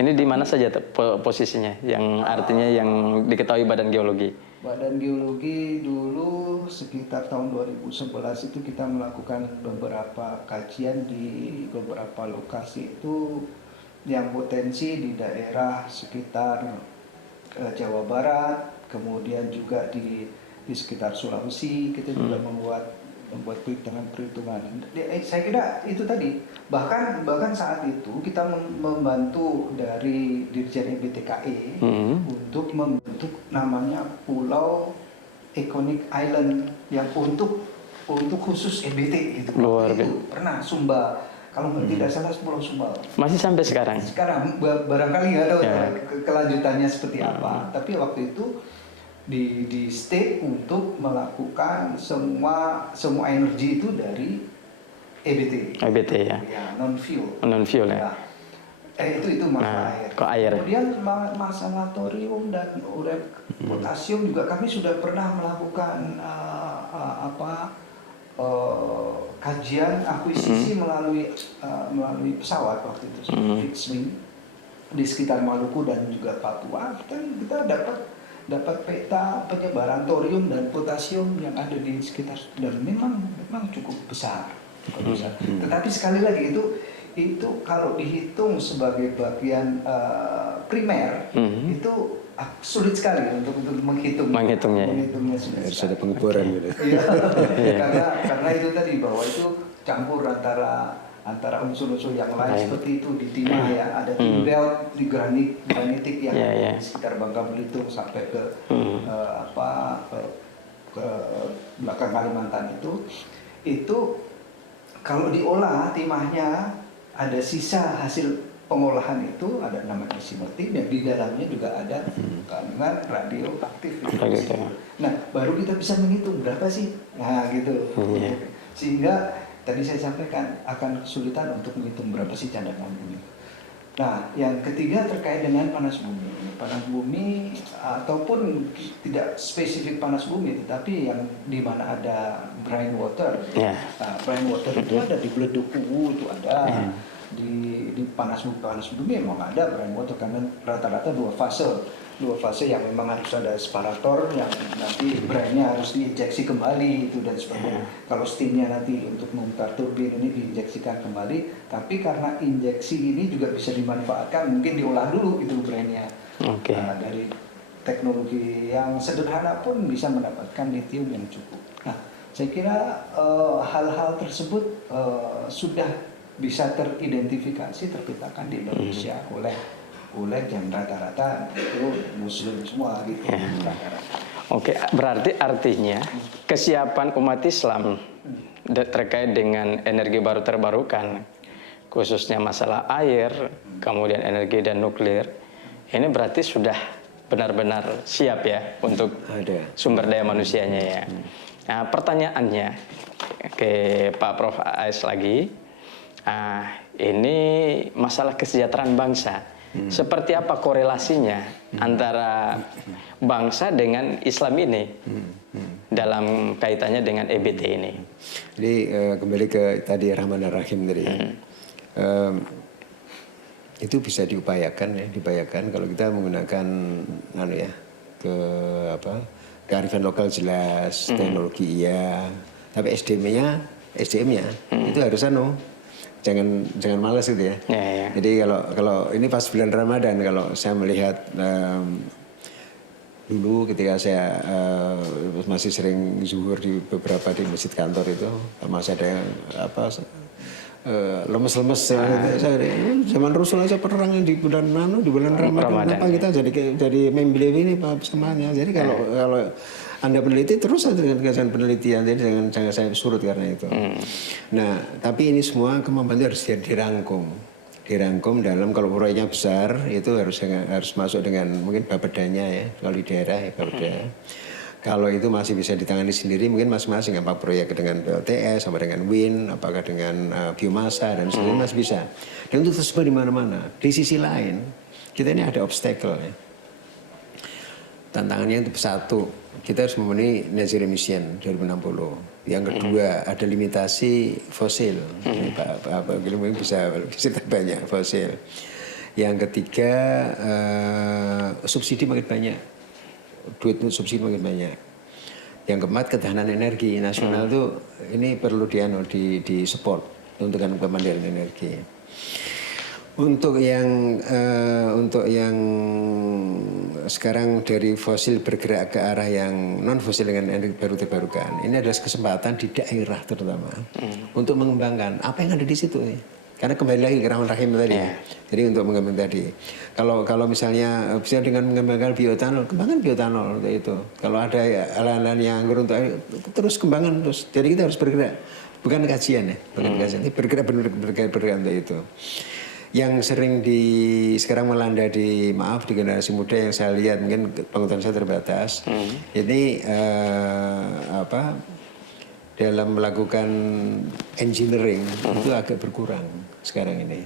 Ini di mana saja posisinya? Yang artinya yang diketahui Badan Geologi. Badan Geologi dulu sekitar tahun 2011 itu kita melakukan beberapa kajian di beberapa lokasi itu yang potensi di daerah sekitar Jawa Barat, kemudian juga di sekitar Sulawesi kita juga membuat perhitungan. Saya kira itu tadi bahkan saat itu kita membantu dari Dirjen EBTKE untuk membentuk namanya Pulau Iconic Island yang untuk khusus EBT itu. Luar biasa. Itu pernah Sumba, kalau tidak salah Pulau Sumba. Masih sampai sekarang? Sekarang barangkali nggak tahu ya kelanjutannya seperti apa. Tapi waktu itu di stay untuk melakukan semua energi itu dari EBT. EBT ya. Ya, non fuel. Non fuel ya. Itu masalah air. Kok air. Kemudian masalah thorium dan urea potasium juga kami sudah pernah melakukan kajian akuisisi melalui pesawat waktu itu, fixed wing di sekitar Maluku dan juga Papua. Kita dapat peta penyebaran thorium dan potasium yang ada di sekitar, dan memang cukup besar. Tetapi sekali lagi itu kalau dihitung sebagai bagian primer itu sulit sekali untuk menghitungnya harus ada pengeboran gitu. karena itu tadi bahwa itu campur antara unsur-unsur yang lain seperti itu di timah ya, ada tim belt di granitik yang di sekitar Bangka Belitung sampai ke belakang Kalimantan itu kalau diolah timahnya ada sisa hasil pengolahan itu ada namanya simertin dan di dalamnya juga ada kandungan radioaktif. Nah, baru kita bisa menghitung berapa sih. Nah, gitu. Sehingga tadi saya sampaikan akan kesulitan untuk menghitung berapa sih cadangan bumi. Nah, yang ketiga terkait dengan panas bumi. Panas bumi ataupun tidak spesifik panas bumi, tetapi yang di mana ada brine water. Nah, brine water itu ada di Beleduk Uwu, itu ada. Di panas bumi memang ada brine water karena rata-rata dua fase yang memang harus ada separator yang nanti brine-nya harus diinjeksi kembali itu dan sebagainya. Kalau steam-nya nanti untuk memutar turbin ini diinjeksikan kembali, tapi karena injeksi ini juga bisa dimanfaatkan, mungkin diolah dulu itu brine-nya. Nah, dari teknologi yang sederhana pun bisa mendapatkan lithium yang cukup. Nah, saya kira hal-hal tersebut sudah bisa teridentifikasi, terpetakan di Indonesia oleh yang rata-rata itu Muslim semua gitu. Oke, berarti artinya kesiapan umat Islam terkait dengan energi baru terbarukan, khususnya masalah air, kemudian energi dan nuklir, ini berarti sudah benar-benar siap ya untuk sumber daya manusianya ya. Nah, pertanyaannya ke Pak Prof. AS lagi. Ini masalah kesejahteraan bangsa. Seperti apa korelasinya antara bangsa dengan Islam ini dalam kaitannya dengan EBT ini? Jadi kembali ke tadi Rahman Ar-Rahim tadi. Itu bisa diupayakan kalau kita menggunakan kearifan lokal jelas, teknologi iya, tapi SDM-nya itu harus jangan malas gitu ya. Jadi kalau ini pas bulan Ramadan, kalau saya melihat dulu ketika saya masih sering zuhur di beberapa di masjid kantor itu, masih ada yang lemes-lemes zaman Rasul aja perang di bulan Ramadan. Kenapa kita jadi membeli ini Pak semuanya. Jadi kalau Anda peneliti terus saja dengan kegiatan penelitian, jadi jangan saya surut karena itu. Nah, tapi ini semua kemampuan itu harus dirangkum dalam, kalau proyeknya besar itu harus masuk dengan mungkin bapedanya ya, kalau di daerah ya bapeda. Kalau itu masih bisa ditangani sendiri, mungkin masing-masing apa proyek dengan PLTS sama dengan WIN, apakah dengan biomasa dan sebagainya masih bisa. Dan untuk tersebut di mana-mana. Di sisi lain, kita ini ada obstacle ya. tantangannya itu satu, kita harus memenuhi net zero emission 2060. Yang kedua, ada limitasi fosil. Pak Gilmore bisa cerita banyak fosil. Yang ketiga, subsidi makin banyak. Duit subsidi makin banyak. Yang keempat, ketahanan energi nasional itu ini perlu di support untuk kemandirian energi. Untuk yang sekarang dari fosil bergerak ke arah yang non fosil dengan energi baru terbarukan, ini adalah kesempatan di daerah terutama untuk mengembangkan apa yang ada di situ. Karena kembali lagi ke rahim tadi. Jadi untuk mengembangkan tadi. Kalau misalnya bisa dengan mengembangkan bioetanol, kembangkan bioetanol itu. Kalau ada alasan yang untuk terus kembangkan terus. Jadi kita harus bergerak. Bukan kajian ya, bukan kajian. Tapi bergerak untuk itu. Yang sering sekarang melanda di generasi muda yang saya lihat, mungkin pengetahuan saya terbatas. Jadi dalam melakukan engineering itu agak berkurang sekarang ini.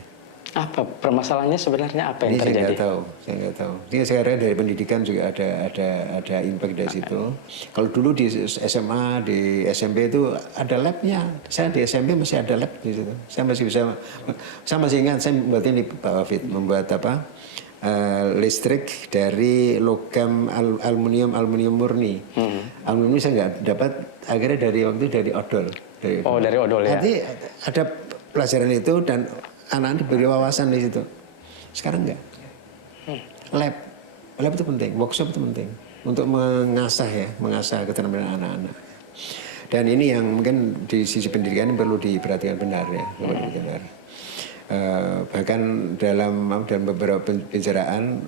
Apa permasalahannya sebenarnya, apa yang ini terjadi? Saya nggak tahu. Jadi sekarang dari pendidikan juga ada impact dari situ. Kalau dulu di SMA, di SMP itu ada labnya. Saya di SMP masih ada lab di situ. Saya masih ingat saya membuat ini Pak Wafid, membuat listrik dari logam aluminium murni. Aluminium saya nggak dapat akhirnya dari odol. Dari odol ya. Nanti ada pelajaran itu dan anak-anak diberi wawasan di situ. Sekarang enggak. Lab itu penting, workshop itu penting untuk mengasah keterampilan anak-anak. Dan ini yang mungkin di sisi pendidikan perlu diperhatikan benar ya, benar. Bahkan dalam beberapa pembicaraan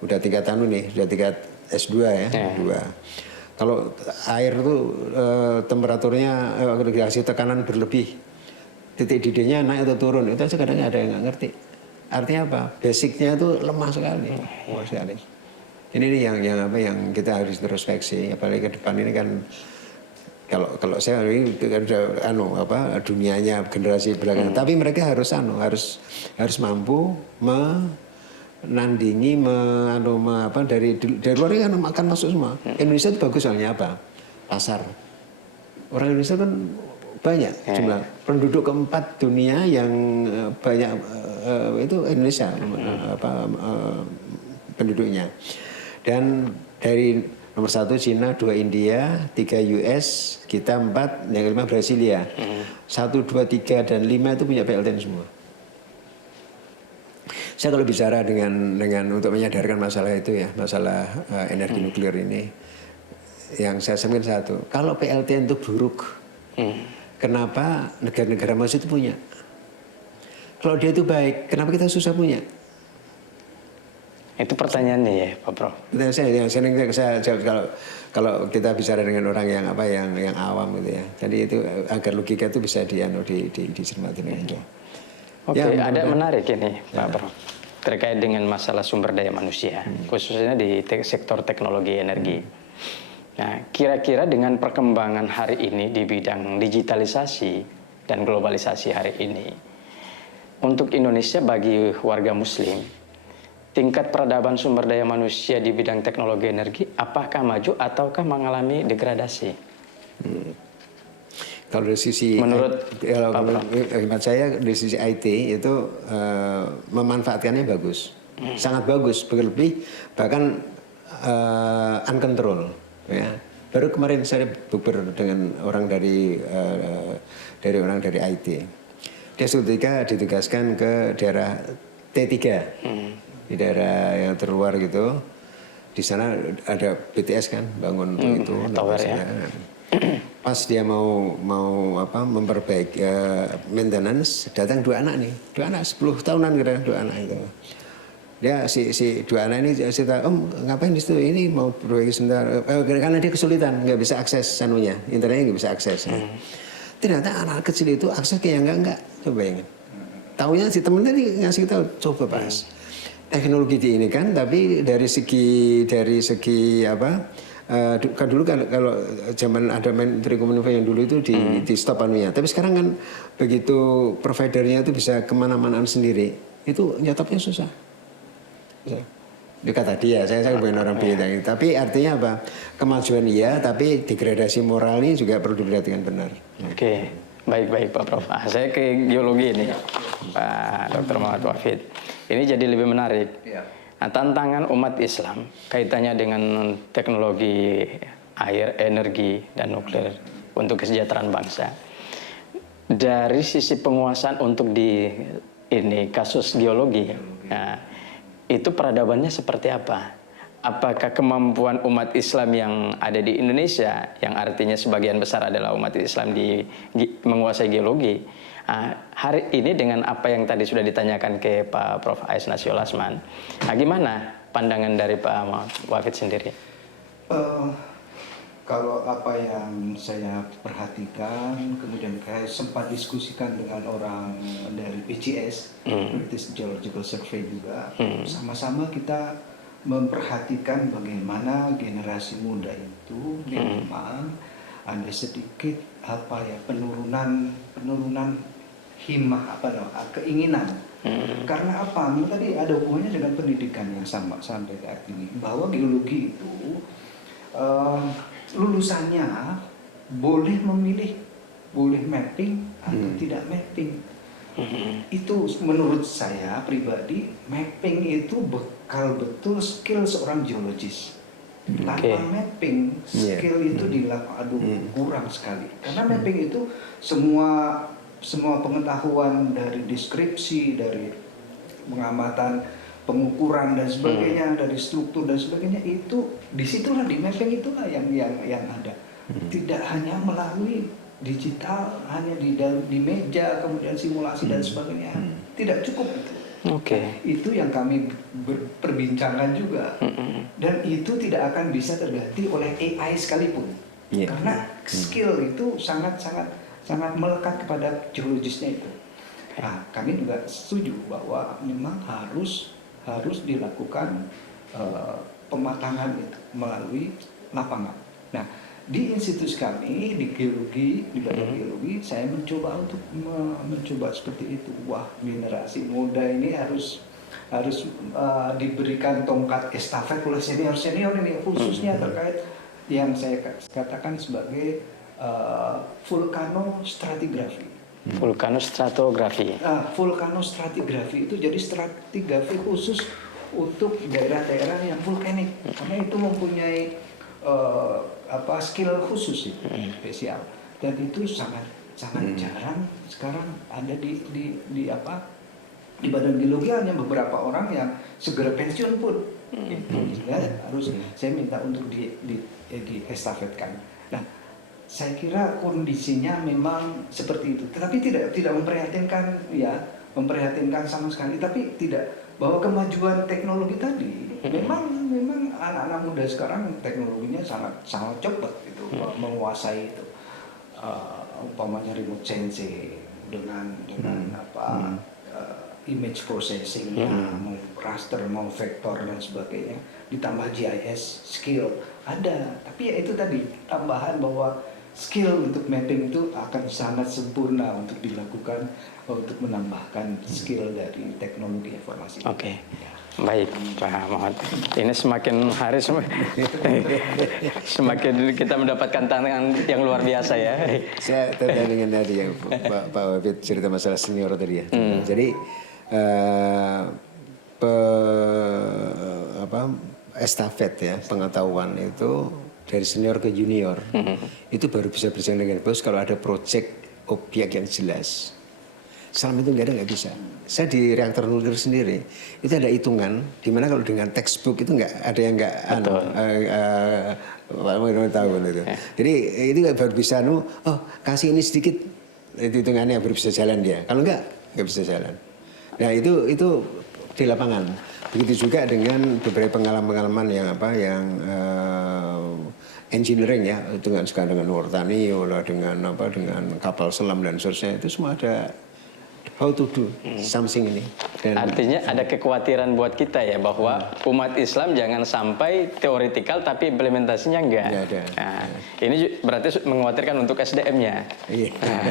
udah tingkat tingkat S2 ya, S2. Kalau air itu temperaturnya dikasih tekanan berlebih, titik didihnya naik atau turun, itu kadang ada yang nggak ngerti. Artinya apa? Basicnya itu lemah sekali. Ini yang kita harus introspeksi, apalagi ke depan ini kan kalau saya ini ada dunianya generasi belakangan, tapi mereka harus mampu menandingi dari luar kan akan masuk semua. Indonesia itu bagus soalnya apa? Pasar. Orang Indonesia kan banyak jumlah penduduk keempat dunia yang banyak itu Indonesia penduduknya. Dan dari nomor 1 Cina, 2 India, 3 US, kita 4, yang kelima Brasilia. 1, 2, 3 dan 5 itu punya PLTN semua. Saya kalau bicara dengan untuk menyadarkan masalah itu ya, masalah energi nuklir ini, yang saya sampaikan satu, kalau PLTN itu buruk, kenapa negara-negara maju itu punya? Kalau dia itu baik, kenapa kita susah punya? Itu pertanyaannya ya, Pak Prof. Saya jawab kalau kita bicara dengan orang yang awam gitu ya. Jadi itu agar logika itu bisa dicermati dengan itu. Oke, ada menarik ini Pak Prof. Terkait dengan masalah sumber daya manusia, khususnya di sektor teknologi energi. Nah, kira-kira dengan perkembangan hari ini di bidang digitalisasi dan globalisasi hari ini, untuk Indonesia bagi warga Muslim, tingkat peradaban sumber daya manusia di bidang teknologi energi apakah maju ataukah mengalami degradasi? Kalau dari sisi hemat saya dari sisi IT itu memanfaatkannya bagus, sangat bagus, berlebih bahkan uncontrol. Ya. Baru kemarin saya bukber dengan orang dari IT. Dia seketika ditugaskan ke daerah T3. Di daerah yang terluar gitu, di sana ada BTS kan bangun untuk itu. Tower ya. Pas dia mau memperbaiki maintenance, datang 2 anak nih, 2 anak 10 tahunan kira 2 anak itu. Dia si 2 anak ini cerita, ngapain di situ? Ini mau perbaiki sebentar. Karena dia kesulitan, nggak bisa akses internetnya nggak bisa akses. Ternyata anak kecil itu akses ke yang enggak. Coba bayangin. Taunya si temen tadi ngasih tahu, coba bahas. Teknologi di ini kan, tapi dari segi kan dulu kalau zaman ada Menteri Kominfo yang dulu itu di stop anunya, tapi sekarang kan begitu providernya itu bisa kemana-manaan sendiri, itu nyatapnya susah. Itu kata dia, saya bukan orang bidang. Tapi artinya apa? Kemajuan iya, tapi degradasi moral ini juga perlu diperhatikan benar. Oke, baik-baik Pak Prof. Saya ke geologi ini, Pak Dr. Muhammad Wafid. Ini jadi lebih menarik. Ya. Nah, tantangan umat Islam kaitannya dengan teknologi air, energi, dan nuklir untuk kesejahteraan bangsa. Dari sisi penguasaan untuk di ini kasus geologi, nah, itu peradabannya seperti apa? Apakah kemampuan umat Islam yang ada di Indonesia, yang artinya sebagian besar adalah umat Islam menguasai geologi, hari ini dengan apa yang tadi sudah ditanyakan ke Pak Prof. Ais Nasio Lasman, gimana pandangan dari Pak Wafid sendiri? Kalau apa yang saya perhatikan, kemudian saya sempat diskusikan dengan orang dari BGS, British Geological Survey juga, sama-sama kita memperhatikan bagaimana generasi muda itu memang ada sedikit penurunan himmah keinginan. Karena apa? Tadi ada hubungannya dengan pendidikan yang sama sampai saat ini, bahwa geologi itu lulusannya boleh memilih, boleh mapping atau tidak mapping. Itu menurut saya pribadi, mapping itu bekal betul skill seorang geologis. Tanpa mapping, skill itu kurang sekali. Karena mapping itu semua pengetahuan dari deskripsi, dari pengamatan, pengukuran dan sebagainya, dari struktur dan sebagainya, itu disitulah di mapping itulah yang ada. Tidak hanya melalui digital, hanya di meja kemudian simulasi dan sebagainya, tidak cukup itu. Itu yang kami perbincangkan juga, dan itu tidak akan bisa terganti oleh AI sekalipun, karena skill itu sangat melekat kepada geologisnya itu. Nah, kami juga setuju bahwa memang harus dilakukan pematangan itu melalui lapangan. Nah, di institusi kami di geologi, di badan geologi, saya mencoba seperti itu. Wah, generasi muda ini harus diberikan tongkat estafet oleh senior ini, khususnya terkait yang saya katakan sebagai vulkanostratigrafi. Vulkanostratigrafi itu jadi stratigrafi khusus untuk daerah-daerah yang vulkanik, karena itu mempunyai skill khusus spesial, dan itu sangat jarang sekarang ada di badan geologi. Hanya beberapa orang yang segera pensiun pun harus saya minta untuk diestafetkan. Nah, saya kira kondisinya memang seperti itu, tetapi tidak memprihatinkan sama sekali. Tapi tidak, bahwa kemajuan teknologi tadi memang anak-anak muda sekarang teknologinya sangat cepat itu menguasai itu. Umpamanya remote sensing dengan image processing, mau raster, mau vektor dan sebagainya, ditambah GIS skill ada. Tapi ya itu tadi tambahan bahwa skill untuk mapping itu akan sangat sempurna untuk dilakukan, untuk menambahkan skill dari teknologi informasi. Baik Pak Muhammad. Ini semakin hari semakin kita mendapatkan tantangan yang luar biasa ya. Saya tertarik dengan tadi yang Pak Wafid cerita masalah senior tadi ya. Jadi estafet ya, pengetahuan itu dari senior ke junior, itu baru bisa berjalan dengan bagus kalau ada proyek objek yang jelas. Selama itu nggak bisa. Saya di reaktor nuklir sendiri itu ada hitungan, dimana kalau dengan textbook itu nggak ada yang nggak tahu itu. Jadi itu baru bisa kasih ini sedikit, itu hitungannya baru bisa jalan dia. Kalau nggak bisa jalan. Nah itu di lapangan. Begitu juga dengan beberapa pengalaman yang engineering ya, dengan Wartanio lah, dengan kapal selam dan seterusnya, itu semua ada how to do something ini. Dan Artinya ada kekhawatiran buat kita ya bahwa umat Islam jangan sampai teoretikal tapi implementasinya enggak. Nggak ada. Nah, ini berarti mengkhawatirkan untuk SDM-nya. Iya. Nah,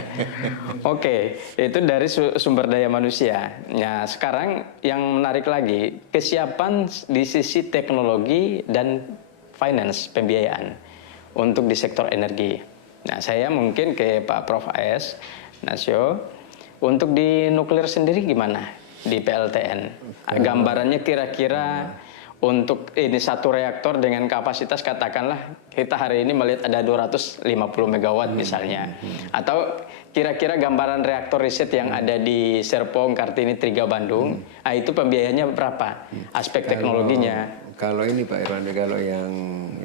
Oke, itu dari sumber daya manusia. Nah, sekarang yang menarik lagi, kesiapan di sisi teknologi dan finance, pembiayaan untuk di sektor energi. Nah, saya mungkin ke Pak Prof. AS, Nasio, untuk di nuklir sendiri gimana di PLTN? Gambarannya kira-kira untuk ini satu reaktor dengan kapasitas katakanlah kita hari ini melihat ada 250 megawatt misalnya. Atau kira-kira gambaran reaktor riset yang ada di Serpong, Kartini, Triga, Bandung, itu pembiayanya berapa? Aspek teknologinya. Kalau ini Pak Irwan, kalau yang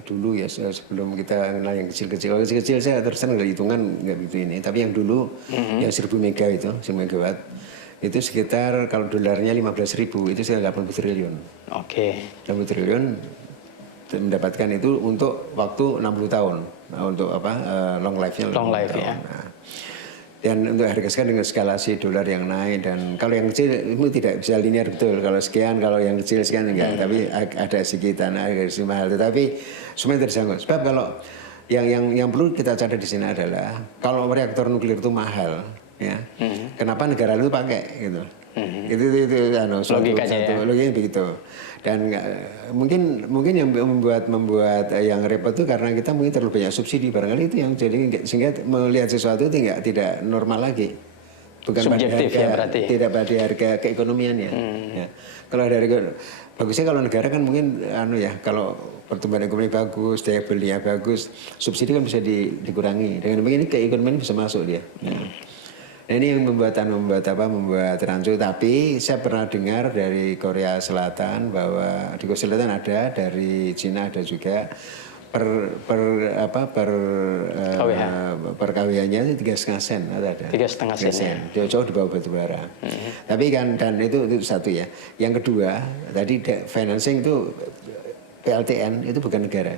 dulu ya sebelum kita kenal yang kecil-kecil, kalau kecil-kecil saya terus terang dari hitungan nggak begitu ini. Tapi yang dulu yang 1000 mega itu, 1000 megawatt, itu sekitar kalau dolarnya 15.000 itu sekitar 80 triliun. Oke. 80 triliun mendapatkan itu untuk waktu 60 tahun. Nah, untuk apa? Long life-nya. Long life ya. Nah, dan untuk harga sekarang dengan eskalasi dolar yang naik, dan kalau yang kecil itu tidak bisa linear betul. Kalau sekian, kalau yang kecil sekian enggak. Tapi ada sekitar harga mahal. Tetapi semuanya terjangkau. Sebab kalau yang perlu kita catat di sini adalah kalau reaktor nuklir itu mahal, ya. Kenapa negara itu pakai gitu? Itu logikanya begitu. Dan mungkin yang membuat yang repot itu karena kita mungkin terlalu banyak subsidi barangkali itu yang jadi sehingga melihat sesuatu itu tidak normal lagi. Bukan subjektif pada harga, ya berarti. Tidak pada harga keekonomiannya. Ya. Kalau dari bagusnya kalau negara kan mungkin kalau pertumbuhan ekonomi bagus, daya belinya bagus, subsidi kan bisa dikurangi. Dengan begini keekonomian bisa masuk dia. Nah, ini yang membuat rancu. Tapi saya pernah dengar dari Korea Selatan bahwa di Korea Selatan ada, dari Cina ada juga per KWH-nya 3,5 sen ada. 3,5 sen. Jauh di bawah batu bara. Tapi kan dan itu satu ya. Yang kedua tadi financing itu PLTN itu bukan negara.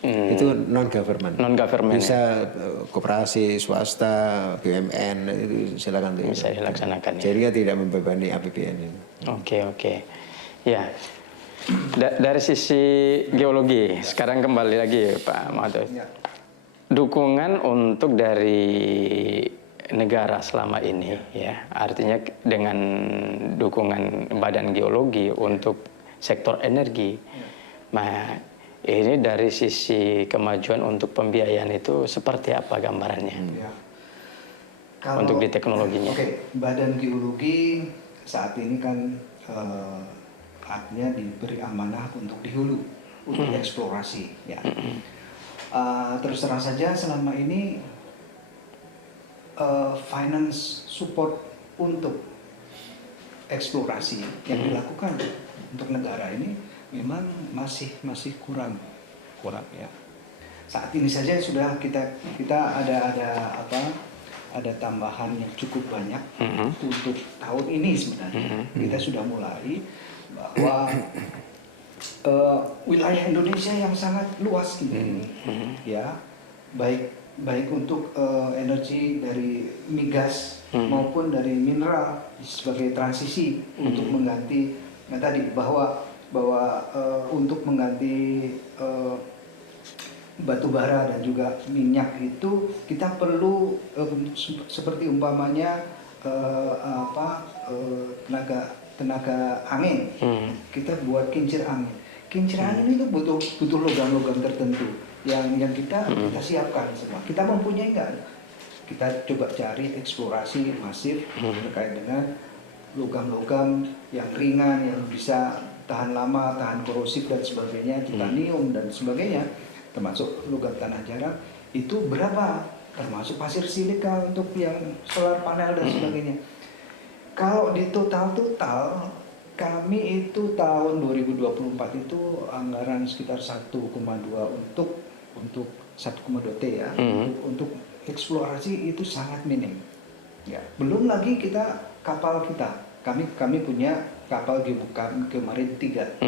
Itu non government. Bisa koperasi, swasta, BUMN itu silakan tuh. Bisa dilaksanakan. Jadi tidak membebani APBN ini. Oke. Ya. Dari sisi geologi, sekarang kembali lagi Pak Mahathir. Dukungan untuk dari negara selama ini, ya, artinya dengan dukungan Badan Geologi untuk sektor energi. Nah, ini dari sisi kemajuan untuk pembiayaan itu seperti apa gambarannya? Kalau, untuk di teknologinya. Badan Geologi saat ini kan artinya diberi amanah untuk di hulu, untuk eksplorasi. Ya. Terus terang saja selama ini finance support untuk eksplorasi yang dilakukan untuk negara ini memang masih kurang ya. Saat ini saja sudah kita ada tambahan yang cukup banyak untuk tahun ini sebenarnya. Kita sudah mulai bahwa wilayah Indonesia yang sangat luas ini, ya, baik untuk energi dari migas maupun dari mineral sebagai transisi untuk mengganti tadi bahwa untuk mengganti batu bara dan juga minyak itu kita perlu seperti umpamanya tenaga angin. Kita buat kincir angin. Kincir angin itu butuh logam-logam tertentu yang kita siapkan semua. Kita mempunyai enggak? Kita coba cari eksplorasi masif terkait dengan logam-logam yang ringan yang bisa tahan lama, tahan korosif dan sebagainya, titanium dan sebagainya, termasuk logam tanah jarang. Itu berapa? Termasuk pasir silika untuk yang solar panel dan sebagainya. Kalau di total kami itu tahun 2024 itu anggaran sekitar 1,2 untuk 1,2 T ya. Untuk eksplorasi itu sangat minim. Ya, belum lagi kapal kita. Kami punya kapal Geomarin 3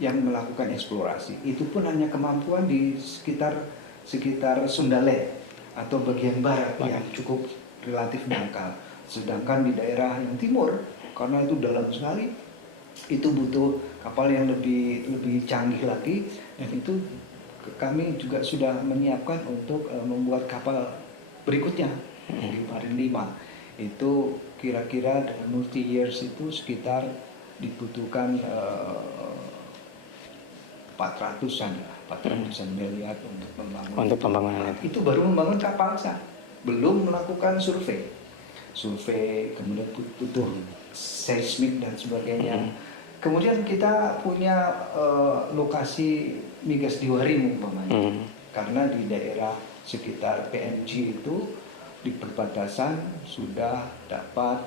yang melakukan eksplorasi. Itu pun hanya kemampuan di sekitar Sundale atau bagian barat yang cukup relatif dangkal. Sedangkan di daerah yang timur, karena itu dalam sekali, itu butuh kapal yang lebih canggih lagi, dan itu kami juga sudah menyiapkan untuk membuat kapal berikutnya di Marin 5. Itu kira-kira dalam multi years itu sekitar dibutuhkan 400-an miliar untuk membangun. Untuk pembangunan itu. Itu baru membangun kapal sah, belum melakukan survei, kemudian butuh seismik dan sebagainya. Kemudian kita punya lokasi migas di Warim umpamanya, karena di daerah sekitar PNG itu di perbatasan sudah dapat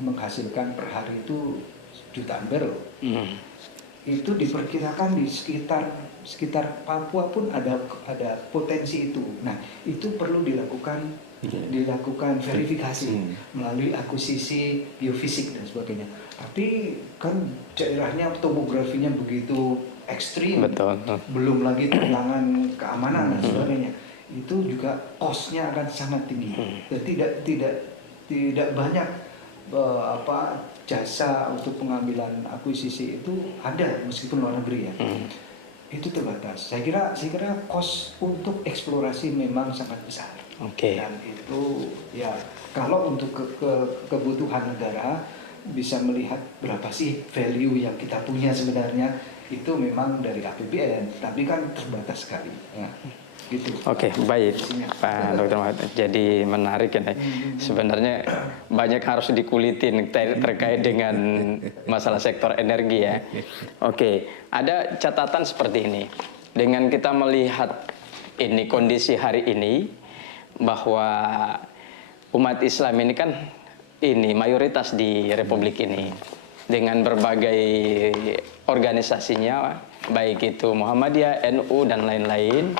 menghasilkan per hari itu jutaan barrel. Itu diperkirakan di sekitar Papua pun ada potensi itu. Nah, itu perlu dilakukan verifikasi melalui akuisisi biofisik dan sebagainya. Tapi kan daerahnya topografinya begitu ekstrim, Betul. belum lagi tantangan keamanan dan sebagainya. Itu juga cost-nya akan sangat tinggi. Dan tidak banyak jasa untuk pengambilan akuisisi itu ada meskipun luar negeri ya. Itu terbatas. Saya kira cost untuk eksplorasi memang sangat besar. Dan itu ya kalau untuk kebutuhan negara bisa melihat berapa sih value yang kita punya sebenarnya, itu memang dari APBN, tapi kan terbatas sekali. Ya. Gitu. Oke, baik Pak Dr. Muhammad. Jadi menarik ya. Sebenarnya banyak harus dikulitin terkait dengan masalah sektor energi ya. Oke, ada catatan seperti ini. Dengan kita melihat ini kondisi hari ini, bahwa umat Islam ini kan ini mayoritas di Republik ini dengan berbagai organisasinya, baik itu Muhammadiyah, NU dan lain-lain.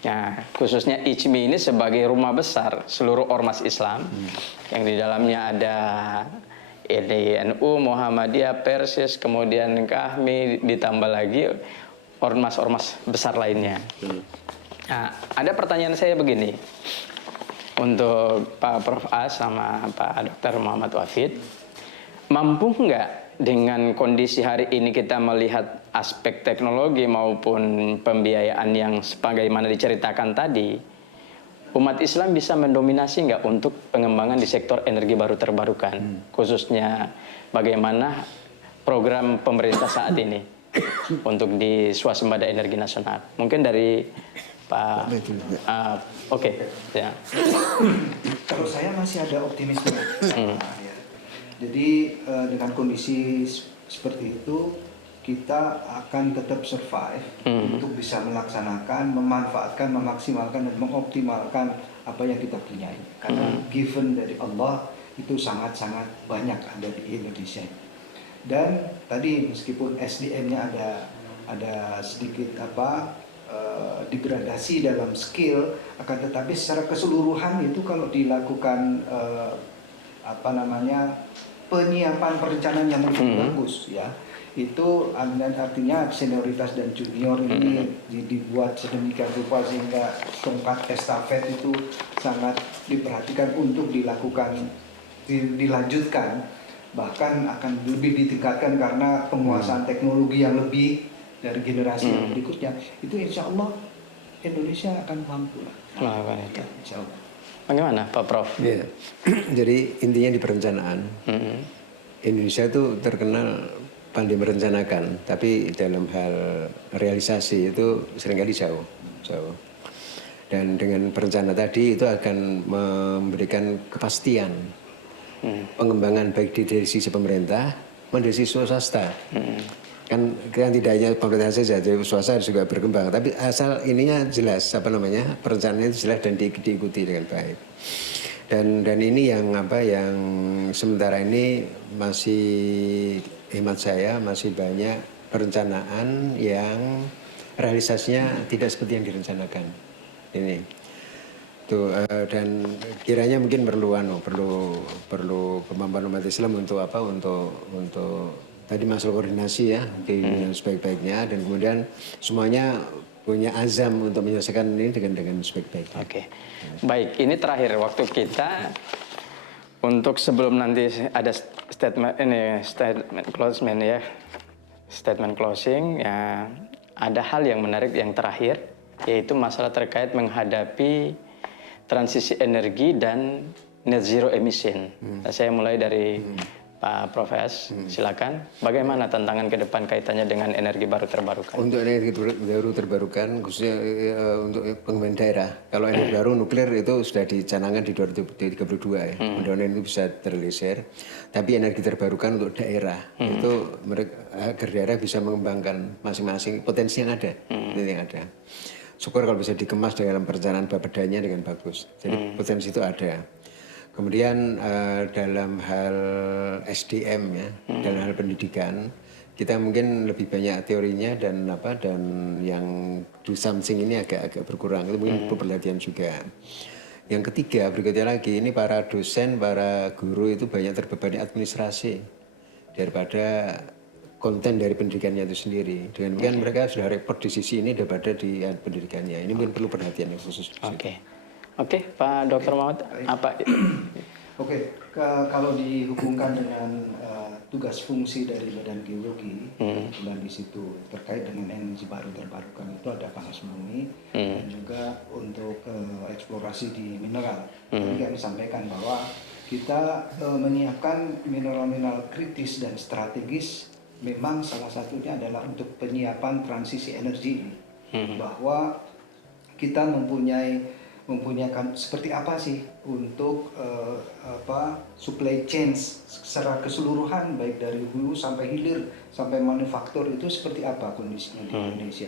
Nah, khususnya ICMI ini sebagai rumah besar seluruh ormas Islam yang di dalamnya ada ini NU, Muhammadiyah, Persis, kemudian KAHMI, ditambah lagi ormas-ormas besar lainnya. Nah, ada pertanyaan saya begini untuk Pak Prof. As sama Pak Dr. Muhammad Wafid, mampu nggak dengan kondisi hari ini kita melihat aspek teknologi maupun pembiayaan yang sebagaimana diceritakan tadi, umat Islam bisa mendominasi nggak untuk pengembangan di sektor energi baru terbarukan, khususnya bagaimana program pemerintah saat ini untuk di swasembada energi nasional? Mungkin dari Pak. Oke. Ya. Kalau saya masih ada optimisme. Jadi dengan kondisi seperti itu kita akan tetap survive untuk bisa melaksanakan, memanfaatkan, memaksimalkan dan mengoptimalkan apa yang kita punya. Karena given dari Allah itu sangat-sangat banyak ada di Indonesia. Dan tadi meskipun SDM-nya ada sedikit degradasi dalam skill, akan tetapi secara keseluruhan itu kalau dilakukan penyiapan perencanaan yang lebih bagus ya, itu artinya senioritas dan junior ini dibuat sedemikian rupa sehingga tongkat estafet itu sangat diperhatikan untuk dilanjutkan, bahkan akan lebih ditingkatkan karena penguasaan teknologi yang lebih dari generasi yang berikutnya. Itu insya Allah Indonesia akan mampu lah. Ya, insya Allah. Bagaimana Pak Prof? Ya. Jadi intinya di perencanaan, Indonesia itu terkenal pandai merencanakan, tapi dalam hal realisasi itu seringkali jauh. Dan dengan perencanaan tadi itu akan memberikan kepastian pengembangan baik dari sisi pemerintah maupun dari sisi swasta. Kan tidak hanya pemerintah saja, jadi swasta juga berkembang. Tapi asal ininya jelas, perencanaannya itu jelas dan diikuti dengan baik. Dan ini yang sementara ini masih hemat saya masih banyak perencanaan yang realisasinya tidak seperti yang direncanakan. Ini tuh dan kiranya mungkin perlu kemampuan umat Islam untuk tadi masalah koordinasi ya, dengan sebaik-baiknya, dan kemudian semuanya punya azam untuk menyelesaikan ini dengan sebaik-baiknya. Oke. Baik, ini terakhir waktu kita. Untuk sebelum nanti ada statement closing ya, statement closing ya, ada hal yang menarik yang terakhir, yaitu masalah terkait menghadapi transisi energi dan net zero emission. Saya mulai dari Pak Profes, silakan. Bagaimana tantangan ke depan kaitannya dengan energi baru terbarukan? Untuk energi baru terbarukan, khususnya untuk pengembangan daerah. Kalau energi baru nuklir itu sudah dicanangkan di 2032 ya. Mudah-mudahan itu bisa terrealisir. Tapi energi terbarukan untuk daerah itu mereka agar daerah bisa mengembangkan masing-masing potensi yang ada, Syukur kalau bisa dikemas dalam perencanaan bapedanya dengan bagus. Jadi potensi itu ada. Kemudian dalam hal SDM ya, dalam hal pendidikan, kita mungkin lebih banyak teorinya dan yang do something ini agak berkurang. Itu mungkin perlu perhatian juga. Yang ketiga berikutnya lagi, ini para dosen, para guru itu banyak terbebani administrasi daripada konten dari pendidikannya itu sendiri. Dengan demikian mereka sudah repot di sisi ini daripada di pendidikannya. Ini mungkin perlu perhatian yang khusus. Oke, Pak Dr. Muhammad, apa? Oke, kalau dihubungkan dengan tugas fungsi dari Badan Geologi, kebetulan di situ terkait dengan energi baru terbarukan itu ada panas bumi dan juga untuk eksplorasi di mineral. Tadi kami sampaikan bahwa kita menyiapkan mineral-mineral kritis dan strategis, memang salah satunya adalah untuk penyiapan transisi energi ini. Bahwa kita mempunyai seperti apa sih untuk supply chain secara keseluruhan, baik dari hulu sampai hilir sampai manufaktur itu seperti apa kondisinya di Indonesia.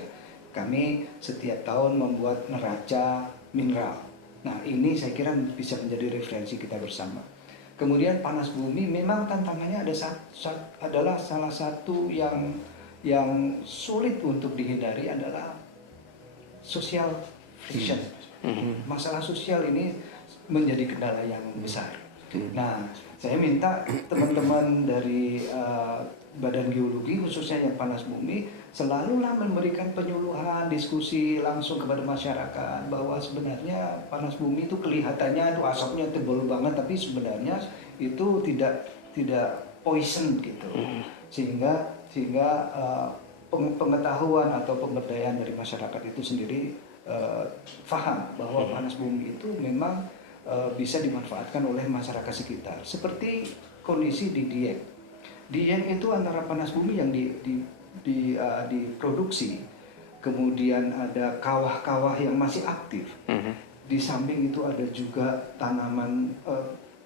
Kami setiap tahun membuat neraca mineral. Nah, ini saya kira bisa menjadi referensi kita bersama. Kemudian panas bumi memang tantangannya adalah salah satu yang sulit untuk dihindari adalah social friction. Masalah sosial ini menjadi kendala yang besar. Nah, saya minta teman-teman dari Badan Geologi, khususnya yang panas bumi, selalulah memberikan penyuluhan, diskusi langsung kepada masyarakat bahwa sebenarnya panas bumi itu kelihatannya itu asapnya tebal banget, tapi sebenarnya itu tidak poison gitu. Sehingga pengetahuan atau pemberdayaan dari masyarakat itu sendiri faham bahwa panas bumi itu memang bisa dimanfaatkan oleh masyarakat sekitar. Seperti kondisi di Dieng. Dieng itu antara panas bumi yang diproduksi, kemudian ada kawah-kawah yang masih aktif. Di samping itu ada juga tanaman,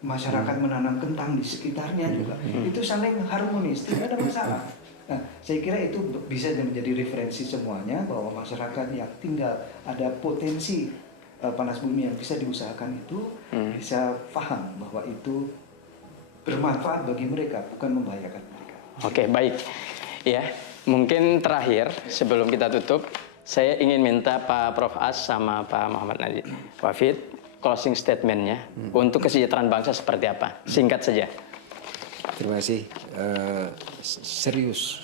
masyarakat menanam kentang di sekitarnya juga. Itu saling harmonis, tidak ada masalah. Nah, saya kira itu bisa menjadi referensi semuanya bahwa masyarakat yang tinggal ada potensi panas bumi yang bisa diusahakan itu bisa paham bahwa itu bermanfaat bagi mereka, bukan membahayakan mereka. Oke, baik. Ya, mungkin terakhir sebelum kita tutup, saya ingin minta Pak Prof As sama Pak Muhammad Najib Wafid closing statementnya untuk kesejahteraan bangsa seperti apa? Singkat saja. Terima kasih. Serius,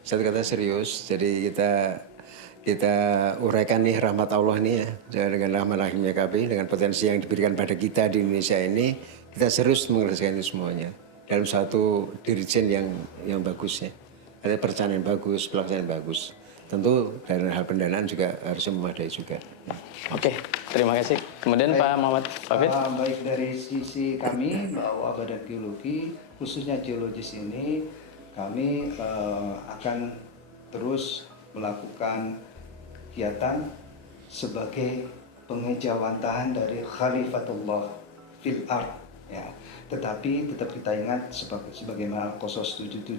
satu kata serius. Jadi kita uraikan nih rahmat Allah nih ya, dengan rahmat rahimnya kami, dengan potensi yang diberikan pada kita di Indonesia ini, kita serius mengerjakan itu semuanya dalam satu dirijen yang bagus ya. Ada perencanaan bagus, pelaksanaan bagus. Tentu dari hal pendanaan juga harusnya memadai juga. Oke, terima kasih. Kemudian Pak Muhammad Wafid. Baik dari sisi kami bahwa Badan Geologi, khususnya geologis ini, kami akan terus melakukan kegiatan sebagai pengejawantahan dari Khalifatullah fil ard ya. Tetapi tetap kita ingat sebagaimana Qasas 77,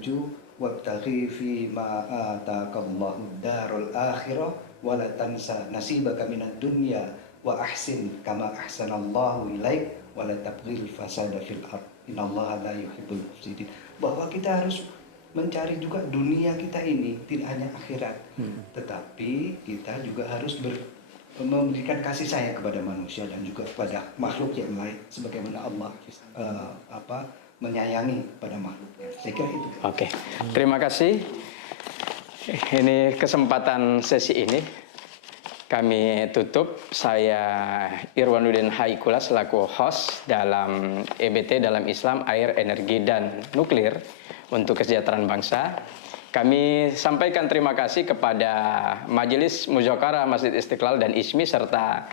wabtaghi fi ma ataqallahu darul akhirah wa la tansa nasibaka minad dunya wa ahsin kama ahsanallahu ilaik wa la tabghil fasada fil ard innallaha la yuhibbul mufsidin. Bahwa kita harus mencari juga dunia kita ini, tidak hanya akhirat, tetapi kita juga harus memberikan kasih sayang kepada manusia dan juga kepada makhluk yang lain, sebagaimana Allah menyayangi pada makhluknya. Saya kira itu. Oke, terima kasih. Ini kesempatan sesi ini kami tutup. Saya Irwanuddin Haikula selaku host dalam EBT dalam Islam, Air, Energi, dan Nuklir untuk Kesejahteraan Bangsa. Kami sampaikan terima kasih kepada Majelis Muzakarah Masjid Istiqlal dan ISMI serta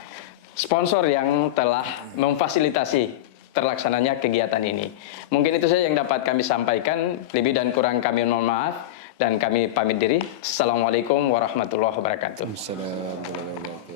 sponsor yang telah memfasilitasi terlaksananya kegiatan ini. Mungkin itu saja yang dapat kami sampaikan. Lebih dan kurang kami mohon maaf dan kami pamit diri. Assalamualaikum warahmatullahi wabarakatuh. Assalamualaikum warahmatullahi wabarakatuh.